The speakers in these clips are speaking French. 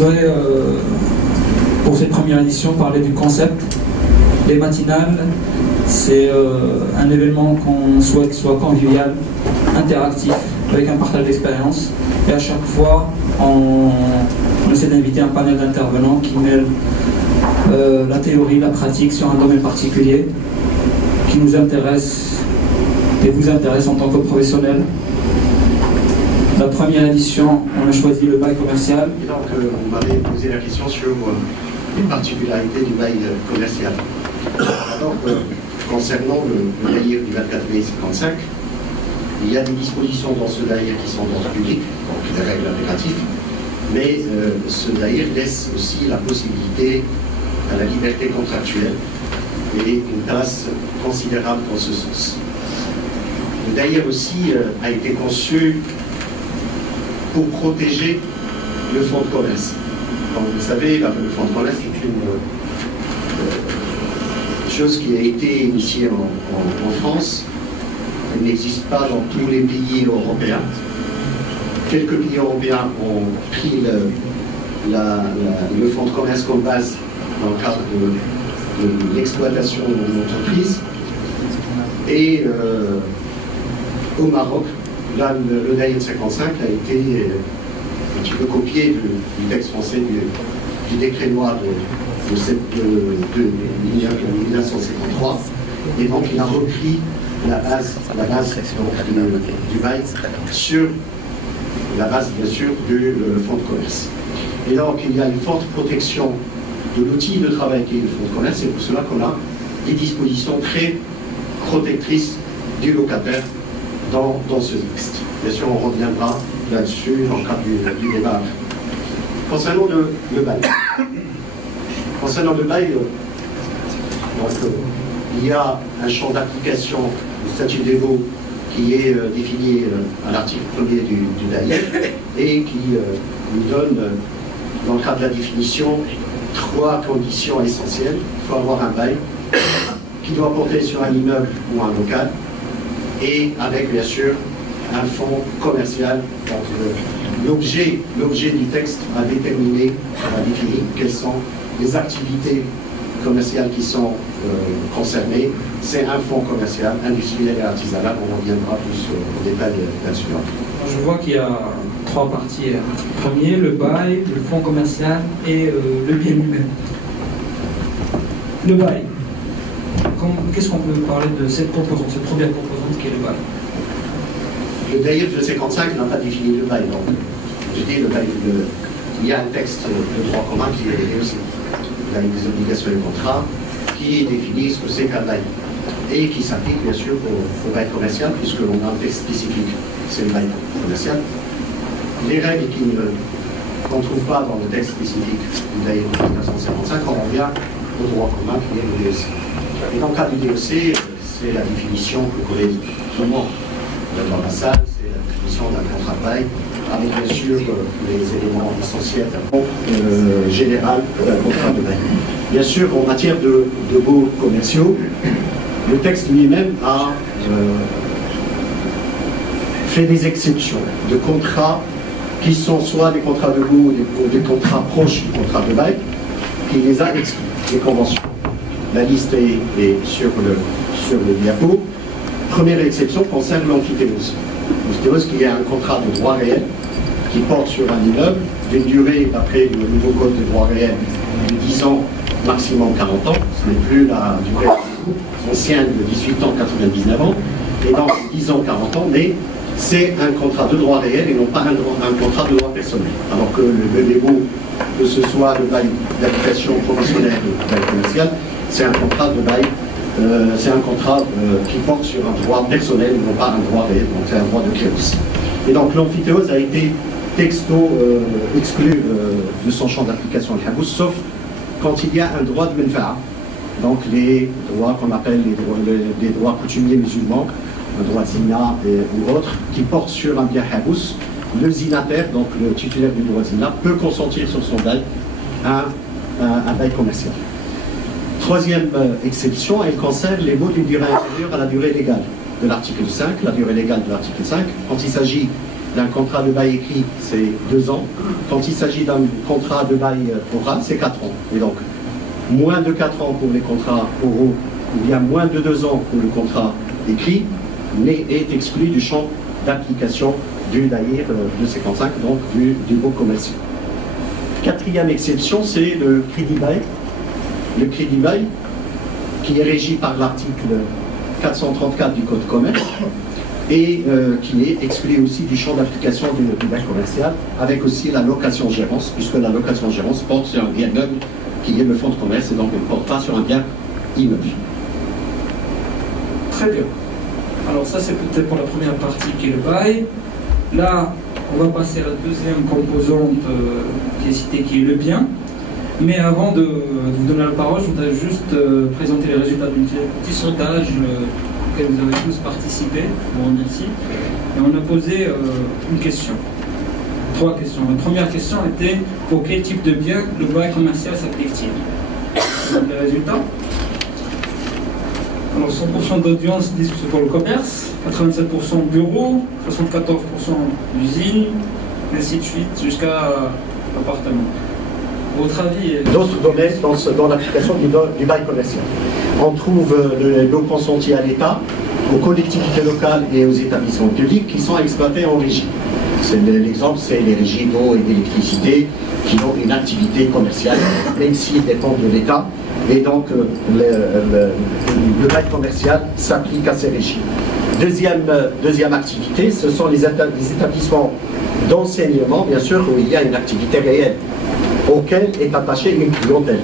Je voudrais, pour cette première édition, parler du concept. Les matinales, c'est un événement qu'on souhaite soit convivial, interactif, avec un partage d'expérience. Et à chaque fois, on essaie d'inviter un panel d'intervenants qui mêlent la théorie, la pratique sur un domaine particulier, qui nous intéresse et vous intéresse en tant que professionnel. La première édition, on a choisi le bail commercial. Et donc, on m'avait posé la question sur les particularités du bail commercial. Alors, concernant le DAIR du 24 mai 55, il y a des dispositions dans ce DAIR qui sont d'ordre public, donc des règles impératives, mais ce DAIR laisse aussi la possibilité à la liberté contractuelle et une place considérable dans ce sens. Le DAIR aussi a été conçu pour protéger le fonds de commerce. Comme vous savez, le fonds de commerce est une chose qui a été initiée en France. Elle n'existe pas dans tous les pays européens. Quelques pays européens ont pris le fonds de commerce comme base dans le cadre de l'exploitation de l'entreprise. Et au Maroc, là, le DAIR 55 a été un petit peu copié du texte français du décret loi de 1953, et donc il a repris la base du bail sur la base, bien sûr, du fonds de commerce. Et donc il y a une forte protection de l'outil de travail qui est le fonds de commerce, c'est pour cela qu'on a des dispositions très protectrices du locataire dans ce texte. Bien sûr, on reviendra là-dessus dans le cadre du débat. Concernant le bail. Concernant le bail, il y a un champ d'application du statut des baux qui est défini à l'article 1er du DAIR et qui nous donne, dans le cadre de la définition, 3 conditions essentielles. Il faut avoir un bail qui doit porter sur un immeuble ou un local, et avec bien sûr un fonds commercial. L'objet du texte a déterminé, a défini quelles sont les activités commerciales qui sont concernées. C'est un fonds commercial, industriel et artisanal. On reviendra plus au détail là-dessus. Je vois qu'il y a 3 parties. Premier, le bail, le fonds commercial et le bien lui-même. Le bail. Qu'est-ce qu'on peut parler de cette composante, cette première composante qui est le bail? Le DAIR de 55 n'a pas défini le bail. Donc, je dis le bail, il y a un texte de droit commun qui est aussi des obligations et contrats qui définit ce que c'est qu'un bail et qui s'applique bien sûr au bail commercial, puisqu'on a un texte spécifique, c'est le bail commercial. Les règles qu'on ne trouve pas dans le texte spécifique du DAIR de 1955, on revient au droit commun qui est le DOC. Et dans le cas du DOC, c'est la définition que connaît tout le monde. Dans la salle, c'est la définition d'un contrat de bail, avec bien sûr les éléments essentiels d'un général d'un contrat de bail. Bien sûr, en matière de baux commerciaux, le texte lui-même a fait des exceptions de contrats qui sont soit des contrats de baux ou des contrats proches du contrat de bail, qui les a exclus, les conventions. La liste est sur le diapo. Première exception concerne l'amphithéose. L'amphithéose qui est un contrat de droit réel qui porte sur un immeuble d'une durée, d'après le nouveau code de droit réel, de 10 ans, maximum 40 ans. Ce n'est plus la durée ancienne de 18 ans, 99 ans. Et dans 10 ans, 40 ans, mais c'est un contrat de droit réel et non pas un contrat de droit personnel. Alors que les baux, que ce soit le bail d'habitation professionnelle ou le bail commercial, c'est un contrat de bail. C'est un contrat qui porte sur un droit personnel, non pas un droit réel, donc c'est un droit de créance. Et donc l'amphithéose a été texto exclu de son champ d'application al-habous, sauf quand il y a un droit de menfa'a, donc les droits qu'on appelle les droits coutumiers musulmans, un droit de zina ou autre, qui portent sur un bien habous. Le zinataire, donc le titulaire du droit de zina, peut consentir sur son bail un bail commercial. Troisième exception, elle concerne les baux d'une durée inférieure à la durée légale de l'article 5, la durée légale de l'article 5. Quand il s'agit d'un contrat de bail écrit, c'est 2 ans. Quand il s'agit d'un contrat de bail oral, c'est 4 ans. Et donc, moins de 4 ans pour les contrats oraux, ou bien moins de 2 ans pour le contrat écrit, est exclu du champ d'application du Daïr de 55, donc du baux commercial. Quatrième exception, c'est le crédit bail. Le crédit bail, qui est régi par l'article 434 du Code de commerce, et qui est exclu aussi du champ d'application du bail commercial, avec aussi la location-gérance, puisque la location-gérance porte sur un bien meuble qui est le fonds de commerce, et donc elle ne porte pas sur un bien immeuble. Très bien. Alors ça c'est peut-être pour la première partie qui est le bail. Là, on va passer à la deuxième composante qui est citée, qui est le bien. Mais avant de vous donner la parole, je voudrais juste présenter les résultats d'un petit sondage auquel vous avez tous participé. Je vous remercie. Et on a posé une question. 3 questions. La première question était: pour quel type de bien le bail commercial s'applique-t-il? Donc les résultats. Alors 100% d'audience disent que c'est pour le commerce, 87% bureau, 74% usine, ainsi de suite, jusqu'à l'appartement. Votre avis? D'autres domaines dans l'application du bail commercial. On trouve le lot consenti à l'État, aux collectivités locales et aux établissements publics qui sont exploités en régie. L'exemple, c'est les régies d'eau et d'électricité qui ont une activité commerciale, même s'ils dépendent de l'État. Et donc, le bail commercial s'applique à ces régies. Deuxième activité, ce sont les établissements d'enseignement, bien sûr, où il y a une activité réelle, auquel est attachée une clientèle.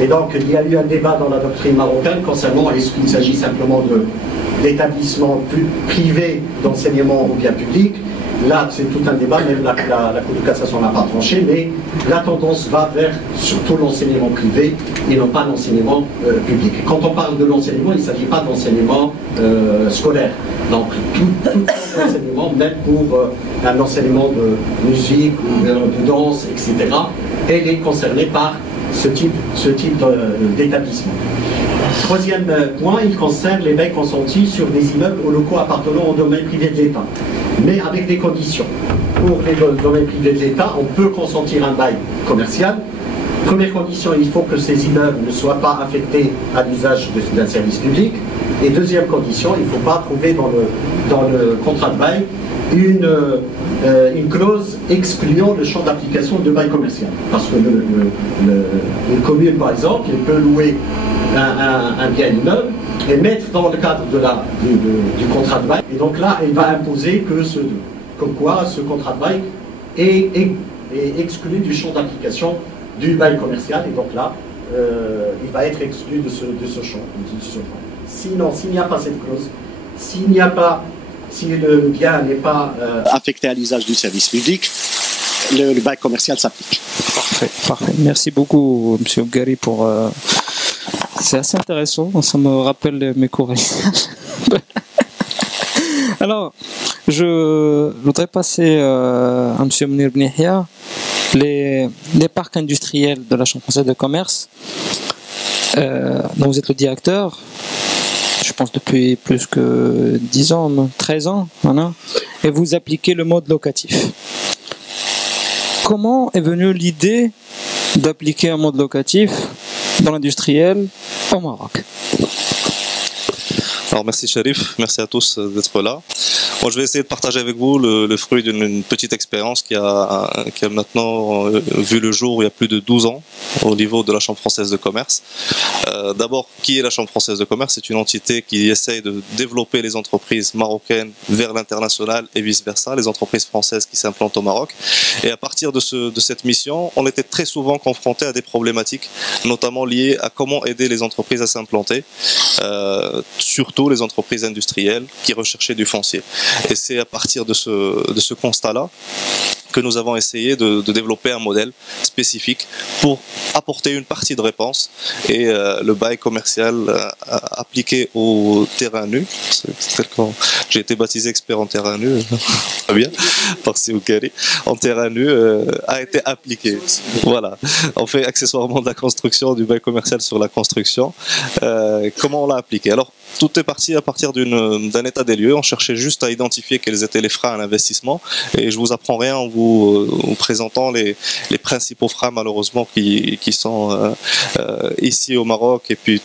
Et donc, il y a eu un débat dans la doctrine marocaine concernant est-ce qu'il s'agit simplement d'établissements privés d'enseignement ou bien publics. Là, c'est tout un débat, même la Cour de cassation n'a pas tranché, mais la tendance va vers surtout l'enseignement privé et non pas l'enseignement public. Quand on parle de l'enseignement, il ne s'agit pas d'enseignement scolaire. Donc, tout l'enseignement, même pour un enseignement de musique ou de danse, etc., elle est concernée par ce type d'établissement. Troisième point, il concerne les bails consentis sur des immeubles aux locaux appartenant au domaine privé de l'État, mais avec des conditions. Pour les domaines privés de l'État, on peut consentir un bail commercial. Première condition, il faut que ces immeubles ne soient pas affectés à l'usage d'un service public. Et deuxième condition, il ne faut pas trouver dans le contrat de bail une clause excluant le champ d'application de bail commercial. Parce que une commune, par exemple, elle peut louer un bien immeuble et mettre dans le cadre du contrat de bail. Et donc là, elle va imposer comme quoi ce contrat de bail est exclu du champ d'application du bail commercial. Et donc là, il va être exclu de ce champ. Sinon, s'il n'y a pas cette clause, si le bien n'est pas affecté à l'usage du service public, le bail commercial s'applique. Parfait, parfait. Merci beaucoup, M. Gary, pour... C'est assez intéressant, ça me rappelle mes cours. Alors, je voudrais passer à M. Mounir Benihia. Les parcs industriels de la Chambre française de commerce, dont vous êtes le directeur, je pense depuis plus que 10 ans, 13 ans, voilà, et vous appliquez le mode locatif. Comment est venue l'idée d'appliquer un mode locatif dans l'industriel au Maroc? Alors merci Sharif, merci à tous d'être là. Moi, je vais essayer de partager avec vous le fruit d'une petite expérience qui a maintenant vu le jour il y a plus de 12 ans au niveau de la Chambre française de commerce. D'abord, qui est la Chambre française de commerce? C'est une entité qui essaye de développer les entreprises marocaines vers l'international et vice-versa, les entreprises françaises qui s'implantent au Maroc. Et à partir de cette mission, on était très souvent confronté à des problématiques, notamment liées à comment aider les entreprises à s'implanter, surtout les entreprises industrielles qui recherchaient du foncier. Et c'est à partir de ce constat-là que nous avons essayé de développer un modèle spécifique pour apporter une partie de réponse et le bail commercial appliqué au terrain nu. C'est quand j'ai été baptisé expert en terrain nu, très bien, par Sioukari, en terrain nu a été appliqué. Voilà, on fait accessoirement de la construction, du bail commercial sur la construction. Comment on l'a appliqué? Alors, tout est parti à partir d'un état des lieux. On cherchait juste à identifier quels étaient les freins à l'investissement. Et je vous apprends rien en vous présentant les principaux freins, malheureusement, qui sont ici au Maroc. Et puis,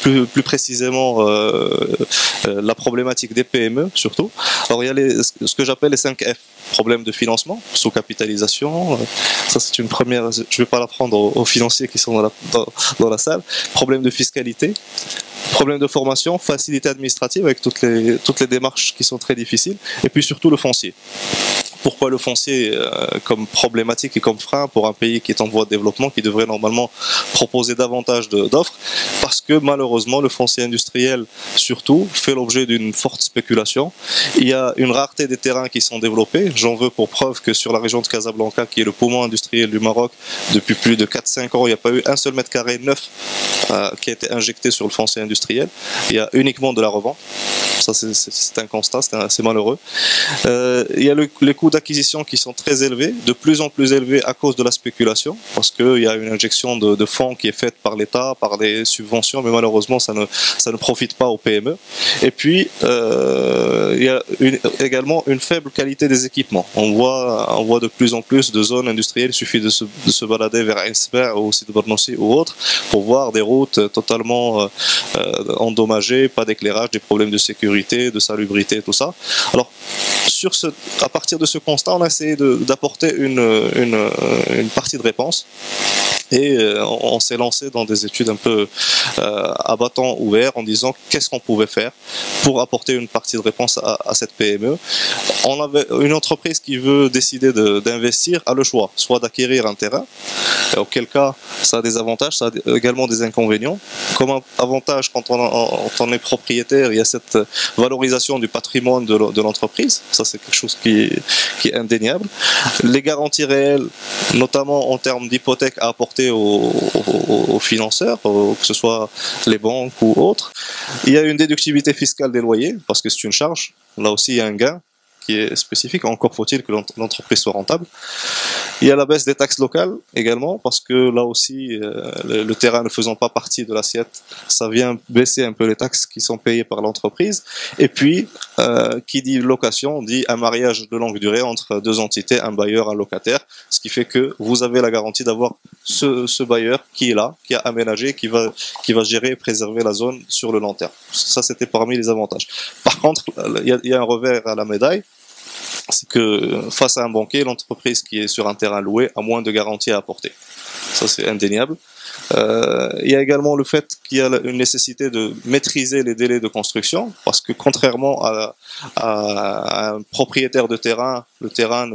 plus précisément, la problématique des PME, surtout. Alors, il y a ce que j'appelle les 5 F. Problème de financement, sous-capitalisation. Ça, c'est une première. Je ne vais pas l'apprendre aux financiers qui sont dans la salle. Problème de fiscalité. Problème de formation, facilité administrative avec toutes les démarches qui sont très difficiles, et puis surtout le foncier. Pourquoi le foncier comme problématique et comme frein pour un pays qui est en voie de développement, qui devrait normalement proposer davantage d'offres? Parce que malheureusement, le foncier industriel, surtout, fait l'objet d'une forte spéculation. Il y a une rareté des terrains qui sont développés. J'en veux pour preuve que sur la région de Casablanca, qui est le poumon industriel du Maroc, depuis plus de 4-5 ans, il n'y a pas eu un seul mètre carré neuf qui a été injecté sur le foncier industriel. Il y a uniquement de la revente. Ça, c'est un constat, c'est malheureux. Il y a les coûts d'acquisition qui sont très élevés, de plus en plus élevés à cause de la spéculation, parce qu'il y a une injection de fonds qui est faite par l'État, par des subventions, mais malheureusement, ça ne profite pas aux PME. Et puis, il y a également une faible qualité des équipements. On voit de plus en plus de zones industrielles, il suffit de se balader vers Esber ou Sidi Barnossi ou autres, pour voir des routes totalement endommagées, pas d'éclairage, des problèmes de sécurité, de salubrité, tout ça. Alors, à partir de ce constat, on a essayé d'apporter une partie de réponse. Et on s'est lancé dans des études un peu à bâton ouvert en disant qu'est-ce qu'on pouvait faire pour apporter une partie de réponse à cette PME. On avait une entreprise qui veut décider d'investir, a le choix, soit d'acquérir un terrain, auquel cas ça a des avantages, ça a également des inconvénients. Comme avantage, quand on est propriétaire, il y a cette valorisation du patrimoine de l'entreprise, ça c'est quelque chose qui est indéniable. Les garanties réelles, notamment en termes d'hypothèque à apporter aux financeurs, que ce soit les banques ou autres. Il y a une déductibilité fiscale des loyers, parce que c'est une charge. Là aussi, il y a un gain qui est spécifique, encore faut-il que l'entreprise soit rentable. Il y a la baisse des taxes locales également, parce que là aussi, le terrain ne faisant pas partie de l'assiette, ça vient baisser un peu les taxes qui sont payées par l'entreprise. Et puis, qui dit location, dit un mariage de longue durée entre deux entités, un bailleur, un locataire, ce qui fait que vous avez la garantie d'avoir ce bailleur qui est là, qui a aménagé, qui va gérer et préserver la zone sur le long terme. Ça, c'était parmi les avantages. Par contre, il y a un revers à la médaille, c'est que face à un banquier, l'entreprise qui est sur un terrain loué a moins de garanties à apporter. Ça, c'est indéniable. Il y a également le fait qu'il y a une nécessité de maîtriser les délais de construction, parce que contrairement à un propriétaire de terrain, le terrain,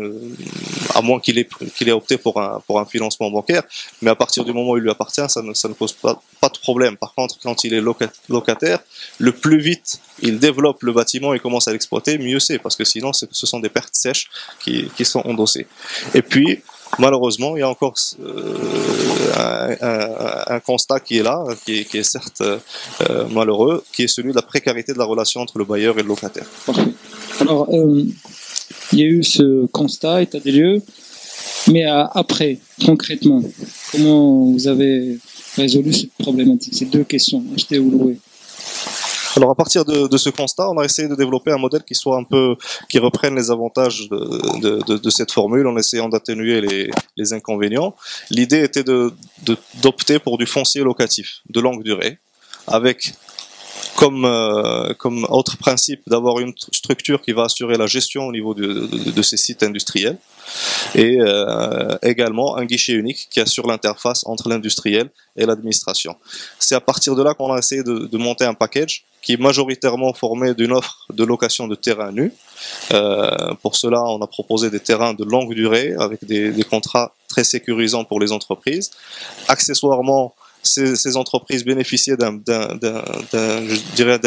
à moins qu'il ait opté pour un financement bancaire, mais à partir du moment où il lui appartient, ça ne pose pas de problème. Par contre, quand il est locataire, le plus vite il développe le bâtiment et commence à l'exploiter, mieux c'est, parce que sinon ce sont des pertes sèches qui sont endossées. Et puis, malheureusement, il y a encore un constat qui est là, qui est certes malheureux, qui est celui de la précarité de la relation entre le bailleur et le locataire. Parfait. Alors, il y a eu ce constat, état des lieux, mais après, concrètement, comment vous avez résolu cette problématique? Ces deux questions, acheter ou louer. Alors à partir de ce constat, on a essayé de développer un modèle qui reprenne les avantages de cette formule en essayant d'atténuer les inconvénients. L'idée était d'opter pour du foncier locatif de longue durée, avec comme autre principe d'avoir une structure qui va assurer la gestion au niveau de ces sites industriels, et également un guichet unique qui assure l'interface entre l'industriel et l'administration. C'est à partir de là qu'on a essayé de monter un package qui est majoritairement formé d'une offre de location de terrain nu. Pour cela, on a proposé des terrains de longue durée avec des contrats très sécurisants pour les entreprises. Accessoirement, ces entreprises bénéficiaient d'un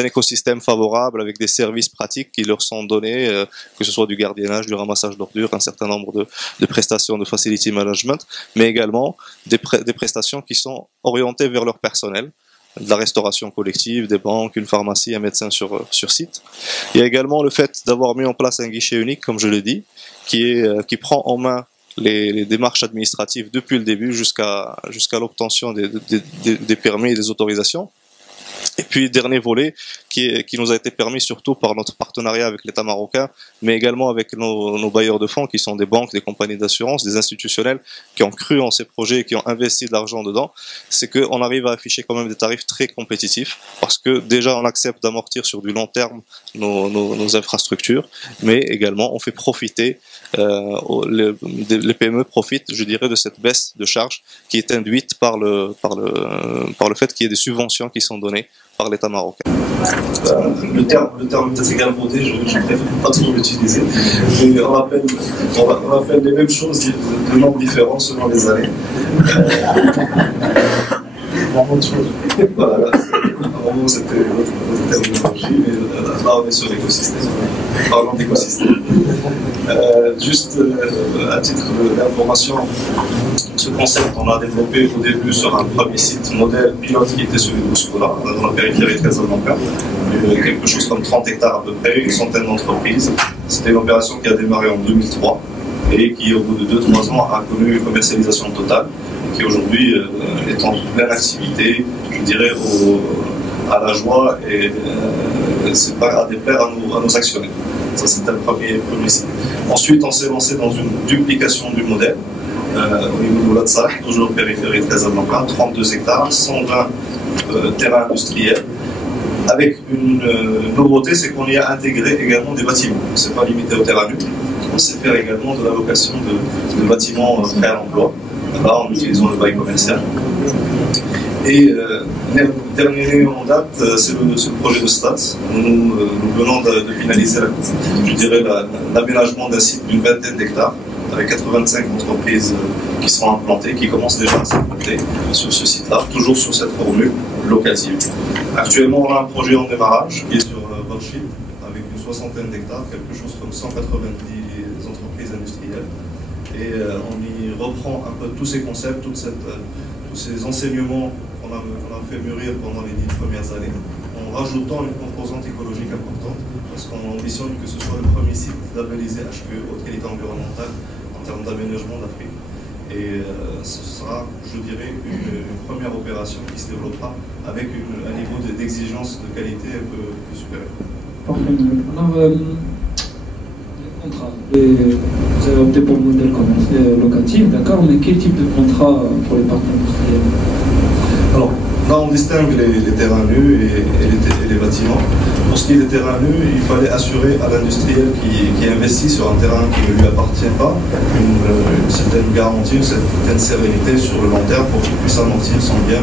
écosystème favorable avec des services pratiques qui leur sont donnés, que ce soit du gardiennage, du ramassage d'ordures, un certain nombre de prestations de facility management, mais également des prestations qui sont orientées vers leur personnel, de la restauration collective, des banques, une pharmacie, un médecin sur site. Il y a également le fait d'avoir mis en place un guichet unique, comme je l'ai dit, qui prend en main les démarches administratives depuis le début jusqu'à l'obtention des permis et des autorisations. Et puis, dernier volet qui nous a été permis surtout par notre partenariat avec l'État marocain, mais également avec nos bailleurs de fonds qui sont des banques, des compagnies d'assurance, des institutionnels qui ont cru en ces projets et qui ont investi de l'argent dedans, c'est qu'on arrive à afficher quand même des tarifs très compétitifs parce que déjà on accepte d'amortir sur du long terme nos infrastructures, mais également on fait profiter, les PME profitent, je dirais, de cette baisse de charges qui est induite par le fait qu'il y ait des subventions qui sont données par l'État marocain. Le terme peut-être galvaudé, je préfère pas trop l'utiliser, mais on appelle les mêmes choses de noms différents selon les années. Voilà, normalement c'était notre terminologie, mais là on est sur l'écosystème. Parlons d'écosystème. Juste à titre d'information, ce concept on l'a développé au début sur un premier site modèle pilote qui était celui de Bouskoura, dans la périphérie de Casablanca. Quelque chose comme 30 hectares à peu près, une centaine d'entreprises. C'était une opération qui a démarré en 2003 et qui au bout de 2-3 ans a connu une commercialisation totale, qui aujourd'hui est en pleine activité, je dirais, à la joie et c'est pas à déplaire à nos actionnaires. Ça c'était le premier site. Ensuite on s'est lancé dans une duplication du modèle au niveau de l'Atsah, toujours périphérie de Casablanca, 32 hectares, 120 terrains industriels. Avec une nouveauté, c'est qu'on y a intégré également des bâtiments. C'est pas limité au terrain nu. On sait faire également de la location de bâtiments prêts à l'emploi, là en utilisant le bail commercial. Et le dernier en date, c'est le projet de STATS. Nous venons de finaliser, l'aménagement d'un site d'une vingtaine d'hectares, avec 85 entreprises qui sont implantées, qui commencent déjà à s'implanter sur ce site-là, toujours sur cette formule locative. Actuellement, on a un projet en démarrage qui est sur Rothschild, avec une soixantaine d'hectares, quelque chose comme 190 entreprises industrielles. Et on y reprend un peu tous ces concepts, tous ces enseignements qu'on a fait mûrir pendant les 10 premières années, en rajoutant une composante écologique importante, parce qu'on ambitionne que ce soit le premier site labellisé HQE, haute qualité environnementale, en termes d'aménagement d'Afrique. Et ce sera, je dirais, une première opération qui se développera avec un niveau d'exigence de qualité un peu supérieur. Alors, les contrats, vous avez opté pour le modèle locatif, d'accord, mais quel type de contrat pour les parcs industriels? Alors, là on distingue les terrains nus et les bâtiments. Pour ce qui est des terrains nus, il fallait assurer à l'industriel qui investit sur un terrain qui ne lui appartient pas une certaine garantie, une certaine sérénité sur le long terme pour qu'il puisse amortir son bien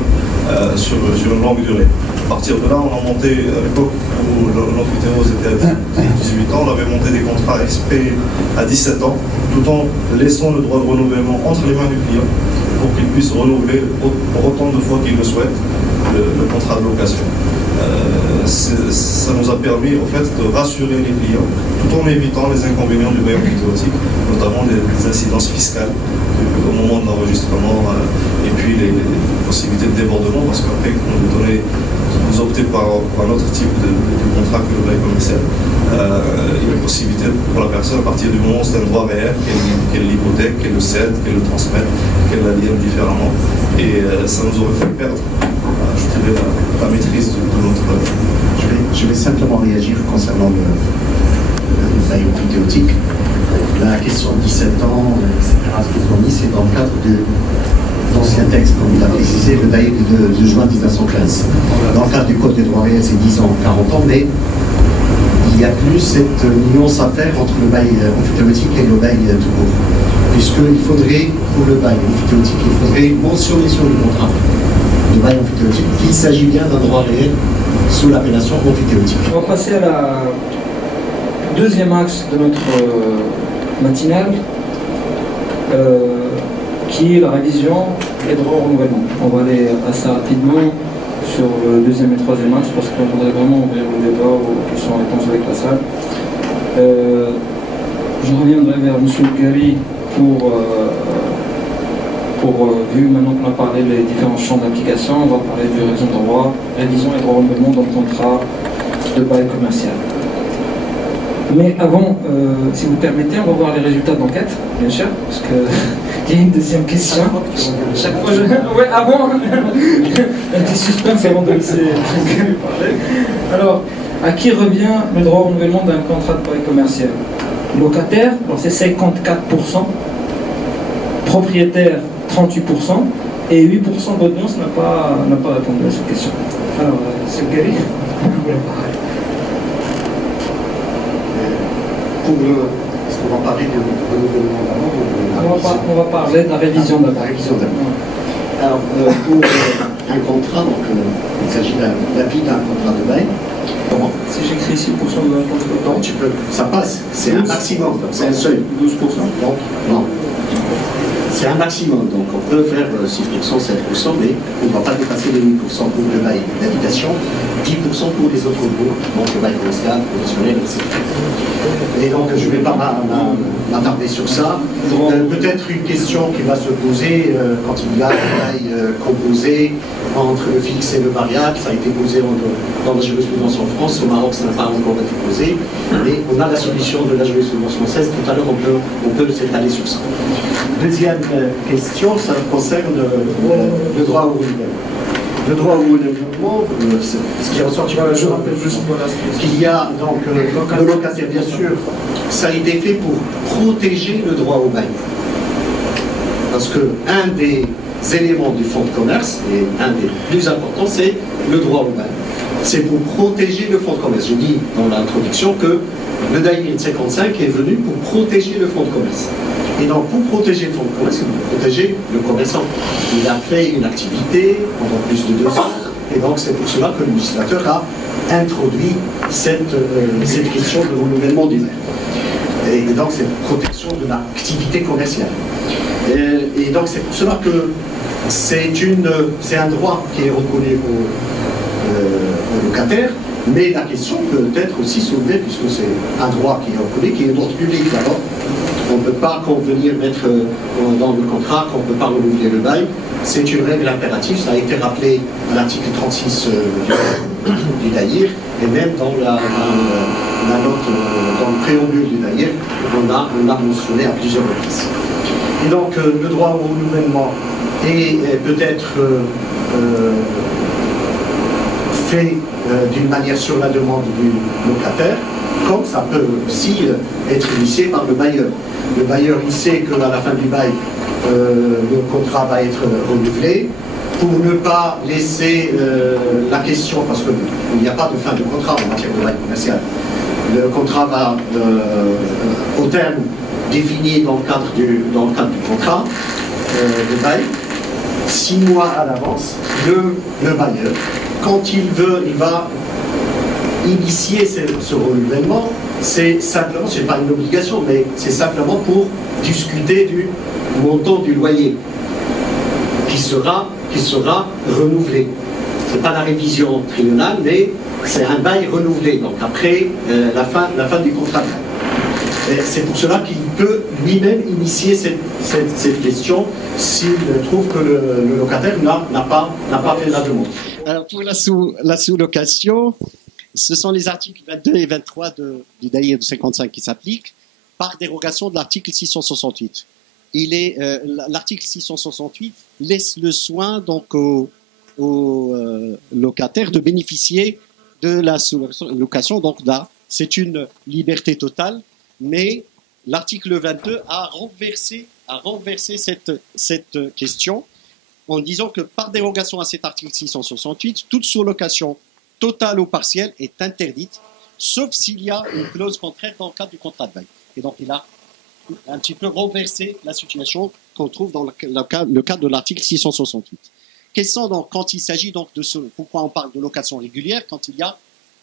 sur une longue durée. À partir de là, on a monté, à l'époque où l'amphithéose était à 18 ans, on avait monté des contrats exprès à 17 ans, tout en laissant le droit de renouvellement entre les mains du client pour qu'il puisse renouveler pour autant de fois qu'il le souhaite le contrat de location. Ça nous a permis en fait de rassurer les clients tout en évitant les inconvénients du bail amphithéotique, notamment des incidences fiscales au moment de l'enregistrement et puis les possibilités de débordement, parce qu'après vous optez par un autre type de contrat que le bail commercial. Il y a une possibilité pour la personne à partir du moment où c'est un droit réel, qu'elle l'hypothèque, qu'elle le cède, qu'elle le transmette, qu'elle l'aliène différemment. Et ça nous aurait fait perdre, je dirais, la maîtrise de notre... Je vais simplement réagir concernant le bail amphithéotique. La question de 17 ans, etc., ce que vous avez dit, c'est dans le cadre de l'ancien texte, comme il a précisé, le bail de juin 1915. Dans le cadre du Code des droits réels, c'est 10 ans, 40 ans, mais il y a plus cette nuance à faire entre le bail amphithéotique et le bail tout court. Puisqu'il faudrait, pour le bail amphithéotique, il faudrait mentionner sur le contrat de bail amphithéotique qu'il s'agit bien d'un droit réel sous l'appellation amphithéotique. On va passer à la deuxième axe de notre matinale, qui est la révision et droit au renouvellement. On va aller assez rapidement sur le deuxième et troisième axe parce qu'on voudrait vraiment ouvrir le débat aux questions-réponses avec la salle. Je reviendrai vers M. Gary vu maintenant qu'on a parlé des différents champs d'application, on va parler du révision de droit, révision et droit au renouvellement dans le contrat de bail commercial. Mais avant, si vous permettez, on va voir les résultats d'enquête, bien sûr, parce qu'il y a une deuxième question. Chaque fois, ouais, avant, un petit suspense avant de laisser parler. Alors, à qui revient le droit au renouvellement d'un contrat de bail commercial? Locataire, alors c'est 54%, propriétaire, 38%, et 8% d'audience n'a pas répondu à cette question. Alors, c'est Gary, vous voulez parler? Est-ce qu'on va parler du renouvellement d'abord? On va parler de la révision d'abord. Alors, pour un contrat, donc, il s'agit de l'avis d'un contrat de bail. Comment? Si j'écris 6% de la contrat, non, tu peux, ça passe, c'est un maximum, c'est un seuil. 12%? Donc, non. C'est un maximum, donc on peut faire 6%, 7%, mais on ne va pas dépasser les 8% pour le bail d'habitation, 10% pour les autres baux, donc le bail commercial, professionnel, etc. Et donc je ne vais pas m'attarder sur ça. Peut-être une question qui va se poser quand il y a un bail composé entre le fixe et le variable, ça a été posé dans la jurisprudence en France, au Maroc ça n'a pas encore été posé, mais on a la solution de la jurisprudence française, tout à l'heure on peut s'étaler sur ça. Deuxième question, ça concerne le droit au renouvellement. Le droit au renouvellement, ce qui ressort du je rappelle juste qu'il y a donc le locataire, bien sûr, ça a été fait pour protéger le droit au bail. Parce que un des éléments du fonds de commerce, et un des plus importants, c'est le droit au bail. C'est pour protéger le fonds de commerce. Je dis dans l'introduction que le DAIR 55 est venu pour protéger le fonds de commerce. Et donc, pour protéger le fonds de commerce, pour protéger le commerçant, il a fait une activité pendant plus de 2 ans. Et donc, c'est pour cela que le législateur a introduit cette question de renouvellement du bail. Et donc, c'est une protection de l'activité commerciale. Et donc, c'est pour cela que c'est un droit qui est reconnu aux locataires. Mais la question peut être aussi soulevée, puisque c'est un droit qui est reconnu, qui est d'ordre public d'abord. On ne peut pas convenir mettre dans le contrat qu'on ne peut pas renouveler le bail. C'est une règle impérative, ça a été rappelé à l'article 36 du DAIR, et même dans la note, dans le préambule du DAIR, on a mentionné à plusieurs reprises. Et donc, le droit au renouvellement est peut-être fait d'une manière sur la demande du locataire, comme ça peut aussi être initié par le bailleur. Le bailleur, il sait qu'à la fin du bail, le contrat va être renouvelé. Pour ne pas laisser la question, parce qu'il n'y a pas de fin de contrat en matière de bail commercial, le contrat va au terme défini dans le cadre du contrat de bail, 6 mois à l'avance, le bailleur, quand il veut, il va initier ce renouvellement. C'est simplement, c'est pas une obligation, mais c'est simplement pour discuter du montant du loyer qui sera renouvelé. C'est pas la révision triennale, mais c'est un bail renouvelé, donc après la fin du contrat. C'est pour cela qu'il peut lui-même initier cette question s'il trouve que le locataire n'a pas fait la demande. Alors pour la sous-location, ce sont les articles 22 et 23 du DAIR 55 qui s'appliquent par dérogation de l'article 668. L'article 668 laisse le soin donc aux locataires de bénéficier de la sous-location. Donc là, c'est une liberté totale, mais l'article 22 a renversé cette question en disant que par dérogation à cet article 668, toute sous-location totale ou partielle est interdite, sauf s'il y a une clause contraire dans le cadre du contrat de bail. Et donc il a un petit peu renversé la situation qu'on trouve dans le cadre de l'article 668. Quels sont donc, quand il s'agit donc pourquoi on parle de location régulière, quand il y a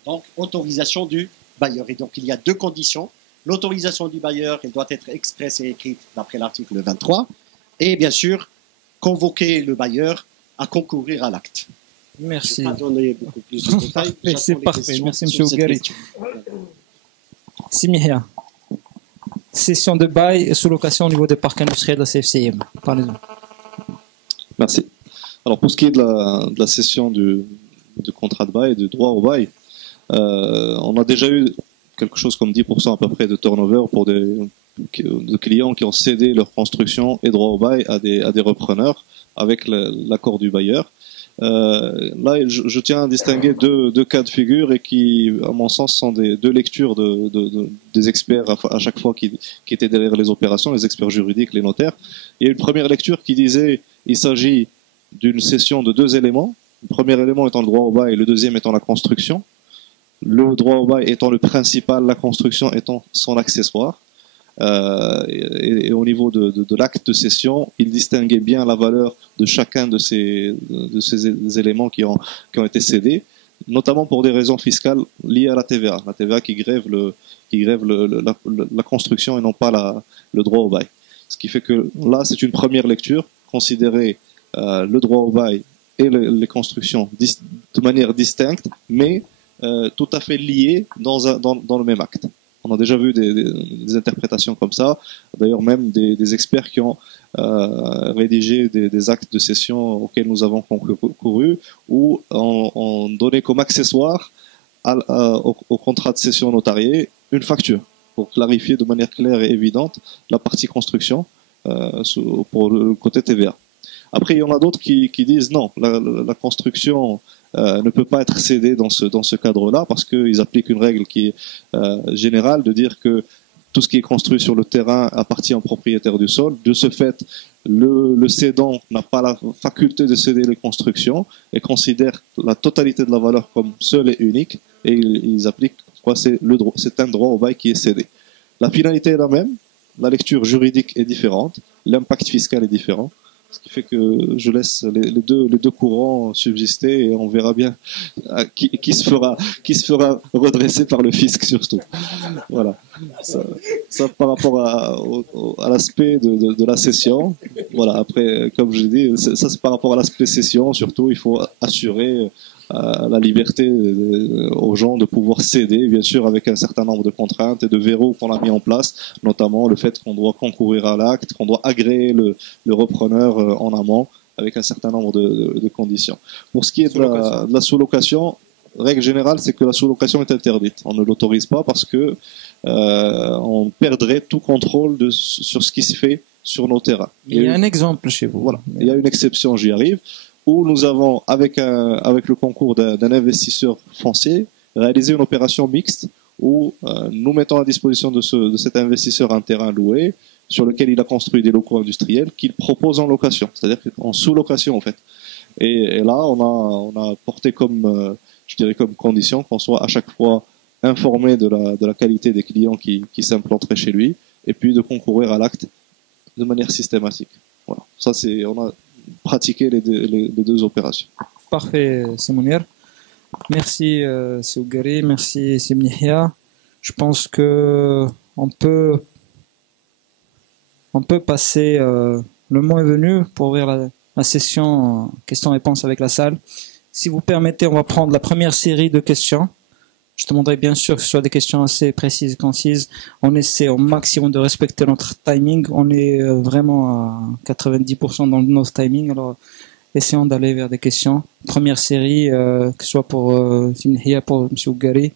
donc autorisation du bailleur. Et donc il y a 2 conditions. L'autorisation du bailleur, elle doit être expresse et écrite d'après l'article 23. et bien sûr convoquer le bailleur à concourir à l'acte. Merci. Je ne vais pas donner beaucoup plus de détails. C'est parfait. Merci, M. Oughari. Simihia. Session de bail et sous-location au niveau des parcs industriels de la CFCM. Parlez-nous. Merci. Alors pour ce qui est de la cession de contrat de bail, de droit au bail, on a déjà eu quelque chose comme 10% à peu près de turnover pour de clients qui ont cédé leur construction et droit au bail à des repreneurs avec l'accord du bailleur. Là, je tiens à distinguer deux cas de figure et qui, à mon sens, sont deux lectures des experts à chaque fois qui étaient derrière les opérations, les experts juridiques, les notaires. Il y a une première lecture qui disait il s'agit d'une cession de deux éléments. Le premier élément étant le droit au bail et le deuxième étant la construction. Le droit au bail étant le principal, la construction étant son accessoire. Et au niveau de l'acte de cession, il distinguait bien la valeur de chacun de ces éléments qui ont été cédés, notamment pour des raisons fiscales liées à la TVA. La TVA qui grève la construction et non pas le droit au bail. Ce qui fait que là, c'est une première lecture, considérer le droit au bail et les constructions de manière distincte, mais tout à fait liées dans le même acte. On a déjà vu des interprétations comme ça, d'ailleurs même des experts qui ont rédigé des actes de cession auxquels nous avons concouru, où on donnait comme accessoire au contrat de cession notarié une facture, pour clarifier de manière claire et évidente la partie construction pour le côté TVA. Après, il y en a d'autres qui disent non, la construction ne peut pas être cédée dans ce cadre-là, parce qu'ils appliquent une règle qui est générale, de dire que tout ce qui est construit sur le terrain appartient au propriétaire du sol. De ce fait, le cédant n'a pas la faculté de céder les constructions et considère la totalité de la valeur comme seule et unique, et ils appliquent quoi, c'est un droit au bail qui est cédé. La finalité est la même, la lecture juridique est différente, l'impact fiscal est différent. Ce qui fait que je laisse les deux courants subsister et on verra bien qui se fera redresser par le fisc surtout. Voilà. Ça par rapport à l'aspect de la cession. Voilà. Après, comme je dis, ça c'est par rapport à l'aspect cession. Surtout, il faut assurer la liberté aux gens de pouvoir céder, bien sûr avec un certain nombre de contraintes et de verrous qu'on a mis en place, notamment le fait qu'on doit concourir à l'acte, qu'on doit agréer le repreneur en amont avec un certain nombre de conditions. Pour ce qui est de la sous-location, règle générale, c'est que la sous-location est interdite. On ne l'autorise pas parce que on perdrait tout contrôle sur ce qui se fait sur nos terrains. Il y a un exemple chez vous. Voilà. Il y a une exception, j'y arrive, où nous avons, avec le concours d'un investisseur français, réalisé une opération mixte où nous mettons à disposition de cet investisseur un terrain loué sur lequel il a construit des locaux industriels qu'il propose en location, c'est-à-dire en sous-location en fait. Et là, on a porté comme condition qu'on soit à chaque fois informé de la qualité des clients qui s'implanteraient chez lui, et puis de concourir à l'acte de manière systématique. Voilà. Ça, on a pratiqué les deux opérations. Parfait, Simounir. Merci, Oughari. Merci, Simihia. Je pense que on peut passer. Le moment est venu pour ouvrir la session questions-réponses avec la salle. Si vous permettez, on va prendre la première série de questions. Je demanderai bien sûr que ce soit des questions assez précises et concises. On essaie au maximum de respecter notre timing. On est vraiment à 90% dans notre timing. Alors, essayons d'aller vers des questions. Première série, que ce soit pour Simihia, pour M. Oughari.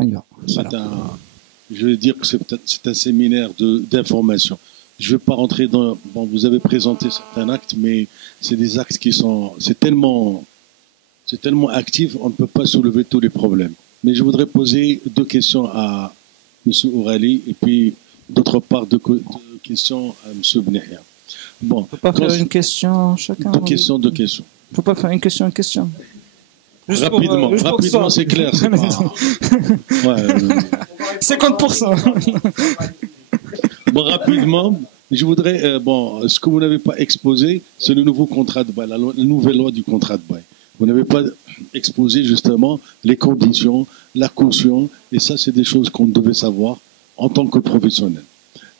On y va. Voilà. Je vais dire que c'est un séminaire d'information. Je ne vais pas rentrer dans... Bon, vous avez présenté certains actes, mais c'est des actes qui sont... C'est tellement actif, on ne peut pas soulever tous les problèmes. Mais je voudrais poser deux questions à M. Oughari et puis d'autre part deux questions à M. Benihia. Bon, on ne peut pas faire une question chacun. Deux questions. On ne peut pas faire une question. Juste rapidement, c'est clair. C'est pas... ouais, 50%. Bon, rapidement, je voudrais... ce que vous n'avez pas exposé, c'est le nouveau contrat de bail, la nouvelle loi du contrat de bail. Vous n'avez pas exposé justement les conditions, la caution, et ça, c'est des choses qu'on devait savoir en tant que professionnel.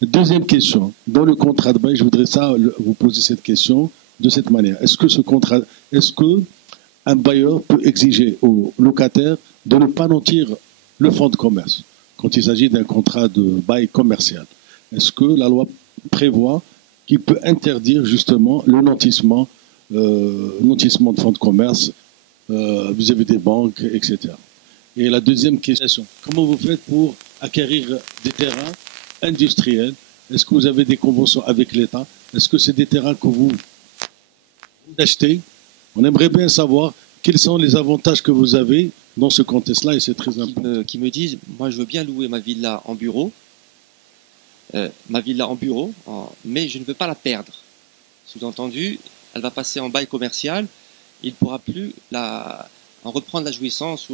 Deuxième question. Dans le contrat de bail, je voudrais vous poser cette question de cette manière. Est-ce que un bailleur peut exiger au locataire de ne pas nantir le fonds de commerce quand il s'agit d'un contrat de bail commercial? Est-ce que la loi prévoit qu'il peut interdire justement le nantissement de fonds de commerce vis-à-vis des banques, etc. Et la deuxième question, comment vous faites pour acquérir des terrains industriels? Est-ce que vous avez des conventions avec l'État? Est-ce que c'est des terrains que vous achetez? On aimerait bien savoir quels sont les avantages que vous avez dans ce contexte-là, et c'est très important. Qui me disent, moi je veux bien louer ma villa en bureau, mais je ne veux pas la perdre. Sous-entendu, elle va passer en bail commercial, il ne pourra plus en reprendre la jouissance.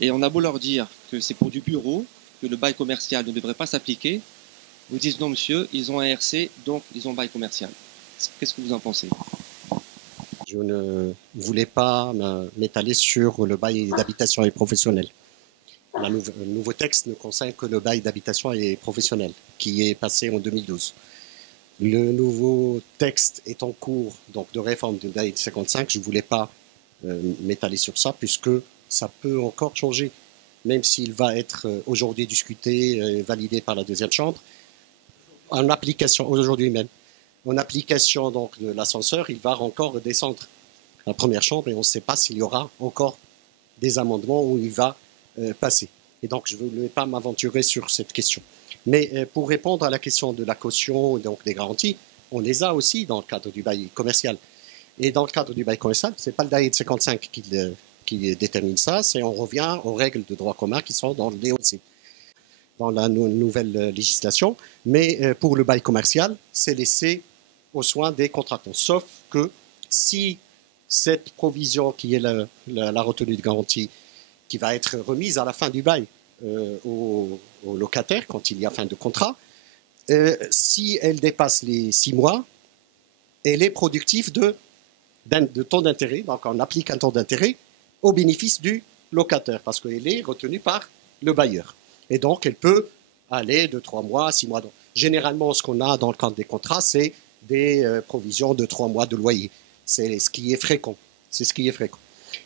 Et on a beau leur dire que c'est pour du bureau, que le bail commercial ne devrait pas s'appliquer, ils vous disent non monsieur, ils ont un RC, donc ils ont bail commercial. Qu'est-ce que vous en pensez? Je ne voulais pas m'étaler sur le bail d'habitation et professionnel. Le nouveau texte ne concerne que le bail d'habitation et professionnel, qui est passé en 2012. Le nouveau texte est en cours donc, de réforme du bail 55. Je ne voulais pas m'étaler sur ça, puisque ça peut encore changer, même s'il va être aujourd'hui discuté et validé par la deuxième chambre. En application, aujourd'hui même, en application donc, de l'ascenseur, il va encore descendre à la première chambre et on ne sait pas s'il y aura encore des amendements où il va passer. Et donc, je ne voulais pas m'aventurer sur cette question. Mais pour répondre à la question de la caution, donc des garanties, on les a aussi dans le cadre du bail commercial. Et dans le cadre du bail commercial, ce n'est pas le DAE de 55 qui détermine ça, on revient aux règles de droit commun qui sont dans le DOC, dans la nouvelle législation. Mais pour le bail commercial, c'est laissé aux soins des contractants. Sauf que si cette provision qui est la retenue de garantie qui va être remise à la fin du bail au locataire quand il y a fin de contrat, si elle dépasse les 6 mois, elle est productive de taux d'intérêt. Donc on applique un taux d'intérêt au bénéfice du locataire parce qu'elle est retenue par le bailleur. Et donc elle peut aller de 3 mois à 6 mois. Donc, généralement, ce qu'on a dans le cadre des contrats, c'est des provisions de 3 mois de loyer. C'est ce qui est fréquent.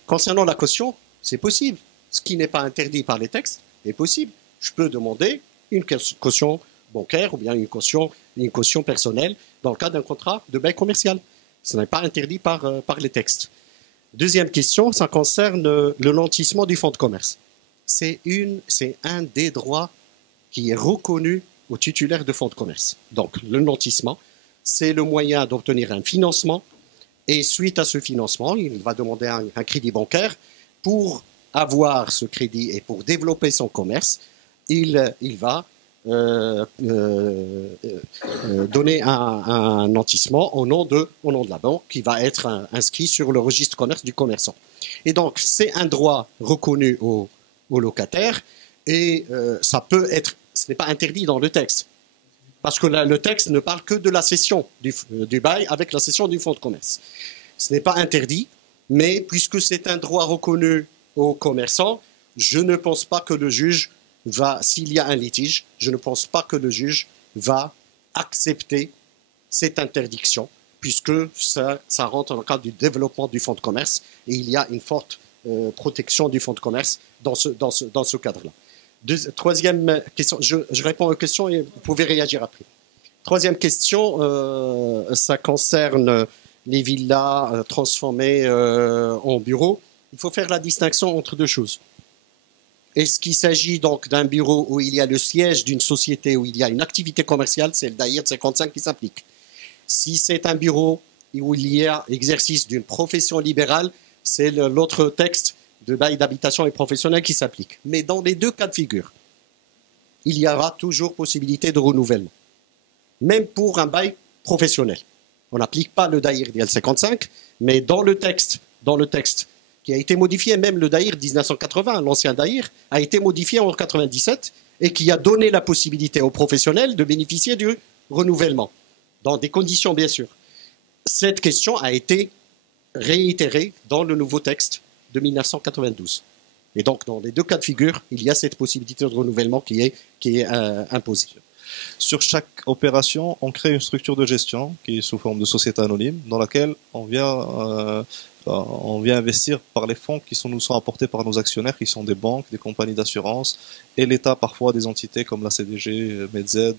Concernant la caution, c'est possible. Ce qui n'est pas interdit par les textes est possible. Je peux demander une caution bancaire ou bien une caution personnelle dans le cadre d'un contrat de bail commercial. Ce n'est pas interdit par les textes. Deuxième question, ça concerne le nantissement du fonds de commerce. C'est un des droits qui est reconnu aux titulaires de fonds de commerce. Donc, le nantissement, c'est le moyen d'obtenir un financement et suite à ce financement, il va demander un crédit bancaire pour avoir ce crédit et pour développer son commerce, il va donner un nantissement au nom de la banque qui va être inscrit sur le registre commerce du commerçant. Et donc, c'est un droit reconnu au locataire et ça peut être, ce n'est pas interdit dans le texte. Parce que le texte ne parle que de la cession du bail avec la cession du fonds de commerce. Ce n'est pas interdit, mais puisque c'est un droit reconnu aux commerçants, je ne pense pas que le juge s'il y a un litige, je ne pense pas que le juge va accepter cette interdiction, puisque ça rentre dans le cadre du développement du fonds de commerce et il y a une forte protection du fonds de commerce dans ce cadre-là. Troisième question, je réponds aux questions et vous pouvez réagir après. Troisième question, ça concerne les villas transformées en bureaux. Il faut faire la distinction entre deux choses. Est-ce qu'il s'agit donc d'un bureau où il y a le siège d'une société, où il y a une activité commerciale, c'est le DAIR 55 qui s'applique. Si c'est un bureau où il y a exercice d'une profession libérale, c'est l'autre texte de bail d'habitation et professionnel qui s'applique. Mais dans les deux cas de figure, il y aura toujours possibilité de renouvellement. Même pour un bail professionnel. On n'applique pas le DAIR DL 55, mais dans le texte qui a été modifié, même le DAIR 1980, l'ancien DAIR, a été modifié en 1997 et qui a donné la possibilité aux professionnels de bénéficier du renouvellement, dans des conditions bien sûr. Cette question a été réitérée dans le nouveau texte de 1992. Et donc, dans les deux cas de figure, il y a cette possibilité de renouvellement qui est imposée. Sur chaque opération, on crée une structure de gestion qui est sous forme de société anonyme, dans laquelle on vient investir par les fonds qui nous sont apportés par nos actionnaires, qui sont des banques, des compagnies d'assurance, et l'État parfois des entités comme la CDG, Medz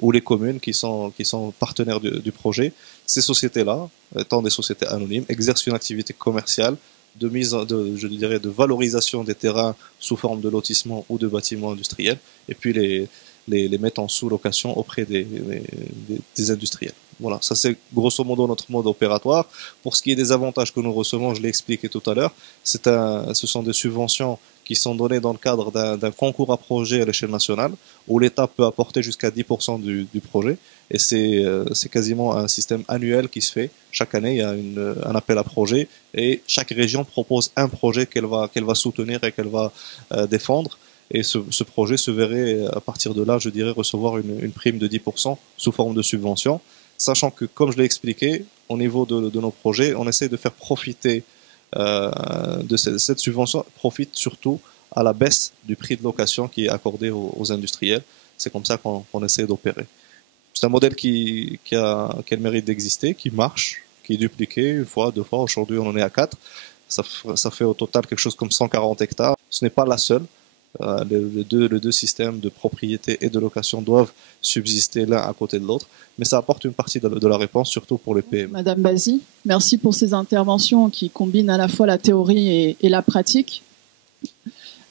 ou les communes qui sont partenaires du projet. Ces sociétés-là, étant des sociétés anonymes, exercent une activité commerciale de valorisation des terrains sous forme de lotissement ou de bâtiments industriels, et puis les mettent en sous-location auprès des industriels. Voilà, ça c'est grosso modo notre mode opératoire. Pour ce qui est des avantages que nous recevons, je l'ai expliqué tout à l'heure, ce sont des subventions qui sont données dans le cadre d'un concours à projet à l'échelle nationale, où l'État peut apporter jusqu'à 10% du projet, et c'est quasiment un système annuel qui se fait. Chaque année, il y a un appel à projet, et chaque région propose un projet qu'elle va soutenir et qu'elle va défendre. Et ce projet se verrait, à partir de là, je dirais, recevoir une prime de 10% sous forme de subvention, sachant que, comme je l'ai expliqué, au niveau de nos projets, on essaie de faire profiter de cette subvention, profite surtout à la baisse du prix de location qui est accordé aux industriels. C'est comme ça qu'on essaie d'opérer. C'est un modèle qui a le mérite d'exister, qui marche, qui est dupliqué une fois, deux fois. Aujourd'hui, on en est à 4. Ça fait au total quelque chose comme 140 hectares. Ce n'est pas la seule. Les deux systèmes de propriété et de location doivent subsister l'un à côté de l'autre, mais ça apporte une partie de la réponse, surtout pour les PME. Madame Bazi, merci pour ces interventions qui combinent à la fois la théorie et la pratique.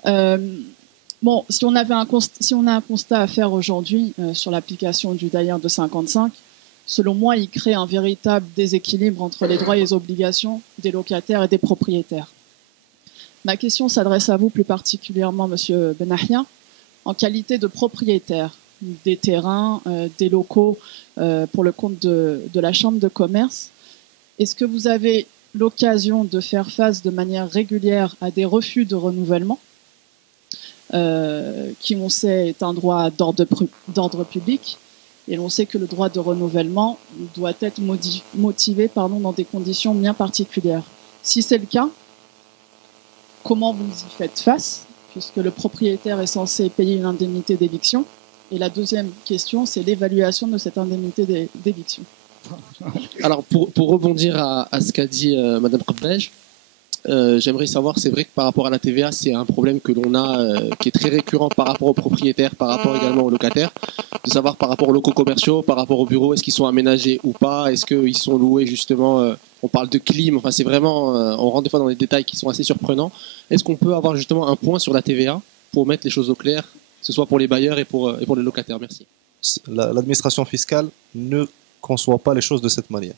Bon, si on a un constat à faire aujourd'hui sur l'application du DAIR 255, selon moi, il crée un véritable déséquilibre entre les droits et les obligations des locataires et des propriétaires. Ma question s'adresse à vous plus particulièrement, Monsieur Benahia, en qualité de propriétaire des terrains, des locaux pour le compte de la Chambre de commerce. Est-ce que vous avez l'occasion de faire face de manière régulière à des refus de renouvellement, qui on sait est un droit d'ordre public, et l'on sait que le droit de renouvellement doit être motivé dans des conditions bien particulières. Si c'est le cas, comment vous y faites face, puisque le propriétaire est censé payer une indemnité d'éviction? Et la deuxième question, c'est l'évaluation de cette indemnité d'éviction. Alors, pour rebondir à ce qu'a dit Madame Khabbaj, j'aimerais savoir, c'est vrai que par rapport à la TVA, c'est un problème que l'on a, qui est très récurrent par rapport aux propriétaires, par rapport également aux locataires, de savoir par rapport aux locaux commerciaux, par rapport aux bureaux, est-ce qu'ils sont aménagés ou pas, est-ce qu'ils sont loués justement, on parle de clim, enfin c'est vraiment, on rentre des fois dans des détails qui sont assez surprenants. Est-ce qu'on peut avoir justement un point sur la TVA pour mettre les choses au clair, que ce soit pour les bailleurs et pour les locataires? Merci. L'administration fiscale ne conçoit pas les choses de cette manière.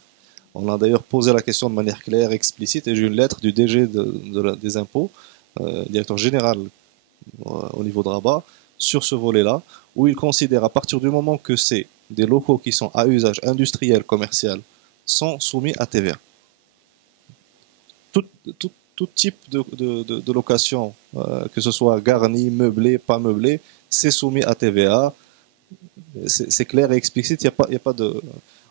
On a d'ailleurs posé la question de manière claire, explicite, et j'ai une lettre du DG des impôts, directeur général au niveau de Rabat, sur ce volet-là, où il considère à partir du moment que c'est des locaux qui sont à usage industriel, commercial, sont soumis à TVA. Tout type de location, que ce soit garni, meublé, pas meublé, c'est soumis à TVA. C'est clair et explicite, il n'y a pas de...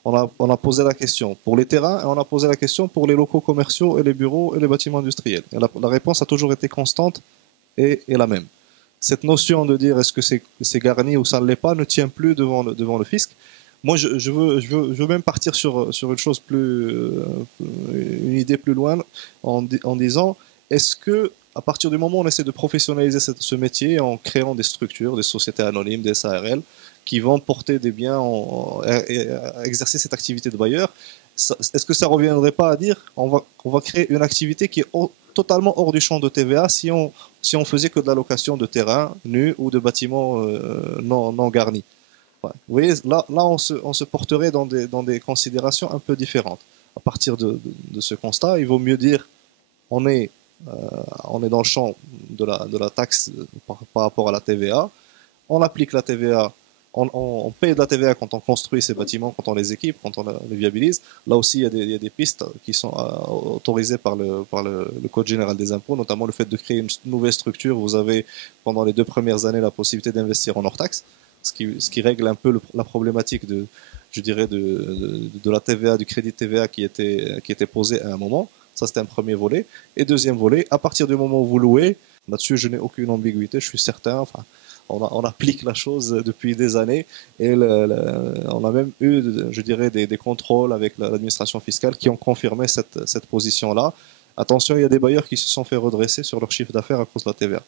On a posé la question pour les terrains et on a posé la question pour les locaux commerciaux et les bureaux et les bâtiments industriels. Et la réponse a toujours été constante et la même. Cette notion de dire est-ce que c'est garni ou ça ne l'est pas ne tient plus devant le fisc. Moi, je veux même partir sur une chose une idée plus loin en disant est-ce que à partir du moment où on essaie de professionnaliser ce métier en créant des structures, des sociétés anonymes, des SARL, qui vont porter des biens et exercer cette activité de bailleur, est-ce que ça ne reviendrait pas à dire qu'on va créer une activité qui est totalement hors du champ de TVA si on faisait que de la location de terrains nus ou de bâtiments non garnis? Ouais. Vous voyez, là on se porterait dans des considérations un peu différentes. À partir de ce constat, il vaut mieux dire on est dans le champ de la taxe par rapport à la TVA, on applique la TVA. On paye de la TVA quand on construit ces bâtiments, quand on les équipe, quand on les viabilise. Là aussi, il y a des pistes qui sont autorisées par le Code général des impôts, notamment le fait de créer une nouvelle structure. Vous avez, pendant les 2 premières années, la possibilité d'investir en hors taxe, ce qui règle un peu la problématique de la TVA, du crédit TVA qui était posé à un moment. Ça, c'était un premier volet. Et deuxième volet, à partir du moment où vous louez, là-dessus, je n'ai aucune ambiguïté, je suis certain, on applique la chose depuis des années et on a même eu, je dirais, des contrôles avec l'administration fiscale qui ont confirmé cette position-là. Attention, il y a des bailleurs qui se sont fait redresser sur leur chiffre d'affaires à cause de la TVA.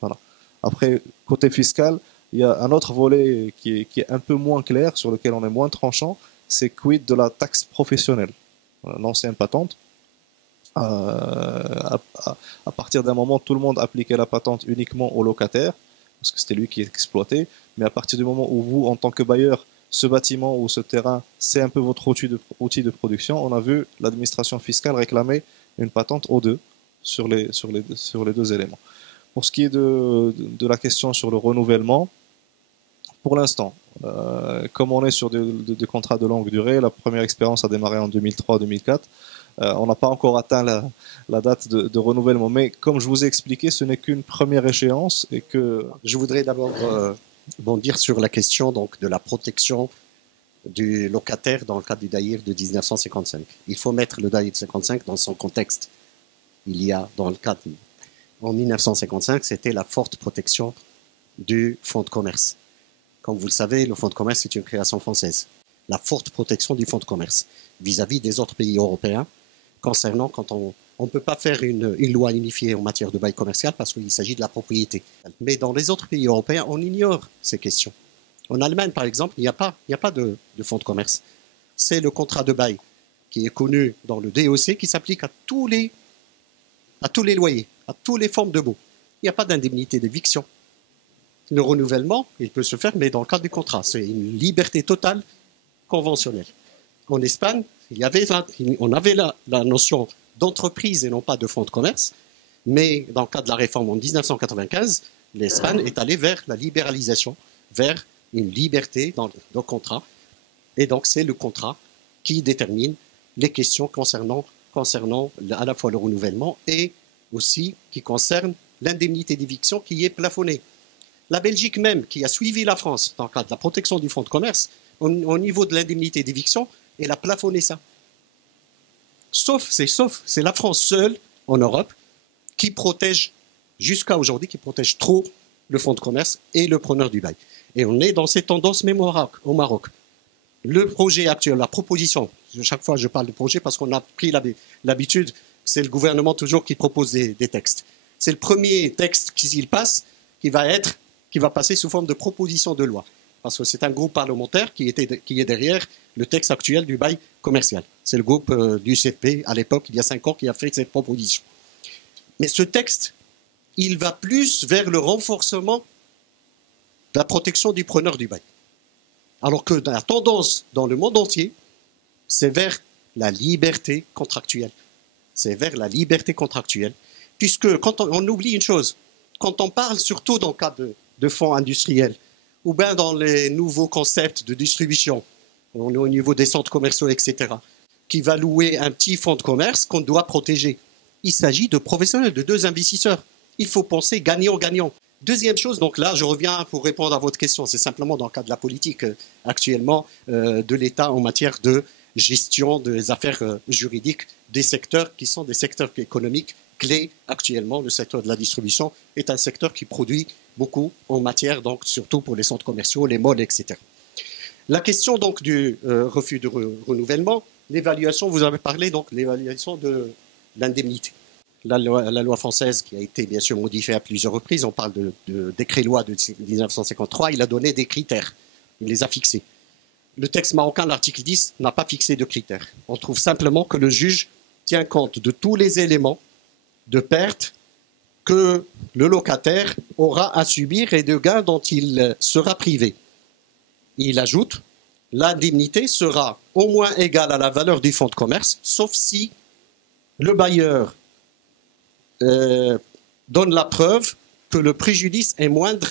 Voilà. Après, côté fiscal, il y a un autre volet qui est un peu moins clair, sur lequel on est moins tranchant, c'est quid de la taxe professionnelle, l'ancienne patente. À partir d'un moment, tout le monde appliquait la patente uniquement au locataire, parce que c'était lui qui exploitait, mais à partir du moment où vous, en tant que bailleur, ce bâtiment ou ce terrain, c'est un peu votre outil de production, on a vu l'administration fiscale réclamer une patente aux deux sur les deux éléments. Pour ce qui est de la question sur le renouvellement, pour l'instant, comme on est sur des contrats de longue durée, la première expérience a démarré en 2003-2004, on n'a pas encore atteint la date de renouvellement, mais comme je vous ai expliqué, ce n'est qu'une première échéance et que... Je voudrais d'abord bondir sur la question donc, de la protection du locataire dans le cadre du Daïr de 1955. Il faut mettre le Daïr de 55 dans son contexte. Il y a dans le cadre... En 1955, c'était la forte protection du fonds de commerce. Comme vous le savez, le fonds de commerce est une création française. La forte protection du fonds de commerce vis-à-vis des autres pays européens concernant quand on ne peut pas faire une loi unifiée en matière de bail commercial parce qu'il s'agit de la propriété. Mais dans les autres pays européens, on ignore ces questions. En Allemagne, par exemple, il n'y a pas de fonds de commerce. C'est le contrat de bail qui est connu dans le DOC qui s'applique à tous les loyers, à toutes les formes de baux. Il n'y a pas d'indemnité d'éviction. Le renouvellement, il peut se faire, mais dans le cadre du contrat. C'est une liberté totale conventionnelle. En Espagne, on avait la notion d'entreprise et non pas de fonds de commerce, mais dans le cadre de la réforme en 1995, l'Espagne est allée vers la libéralisation, vers une liberté dans le contrat. Et donc, c'est le contrat qui détermine les questions concernant à la fois le renouvellement et aussi qui concerne l'indemnité d'éviction qui est plafonnée. La Belgique même, qui a suivi la France dans le cadre de la protection du fonds de commerce, au niveau de l'indemnité d'éviction, elle a plafonné ça. C'est la France seule en Europe qui protège, jusqu'à aujourd'hui, qui protège trop le fonds de commerce et le preneur du bail. Et on est dans cette tendance même au Maroc. Le projet actuel, la proposition, chaque fois je parle de projet parce qu'on a pris l'habitude, c'est le gouvernement toujours qui propose des textes. C'est le premier texte qui passe, qui va passer sous forme de proposition de loi. Parce que c'est un groupe parlementaire qui est derrière le texte actuel du bail commercial. C'est le groupe du CFP, à l'époque, il y a 5 ans, qui a fait cette proposition. Mais ce texte, il va plus vers le renforcement de la protection du preneur du bail. Alors que la tendance dans le monde entier, c'est vers la liberté contractuelle. C'est vers la liberté contractuelle. Puisque quand on oublie une chose, quand on parle surtout dans le cas de fonds industriels, ou bien dans les nouveaux concepts de distribution, au niveau des centres commerciaux, etc., qui va louer un petit fonds de commerce qu'on doit protéger. Il s'agit de professionnels, de deux investisseurs. Il faut penser gagnant-gagnant. Deuxième chose, donc là, je reviens pour répondre à votre question, c'est simplement dans le cadre de la politique actuellement de l'État en matière de gestion des affaires juridiques des secteurs qui sont des secteurs économiques clés actuellement. Le secteur de la distribution est un secteur qui produit beaucoup en matière, donc surtout pour les centres commerciaux, les malls, etc. La question donc du refus de renouvellement, l'évaluation, vous avez parlé donc l'évaluation de l'indemnité. La loi française qui a été bien sûr modifiée à plusieurs reprises, on parle de décret-loi de 1953, il a donné des critères, il les a fixés. Le texte marocain, l'article 10, n'a pas fixé de critères. On trouve simplement que le juge tient compte de tous les éléments de perte que le locataire aura à subir et de gains dont il sera privé. Il ajoute, l'indemnité sera au moins égale à la valeur du fonds de commerce, sauf si le bailleur donne la preuve que le préjudice est moindre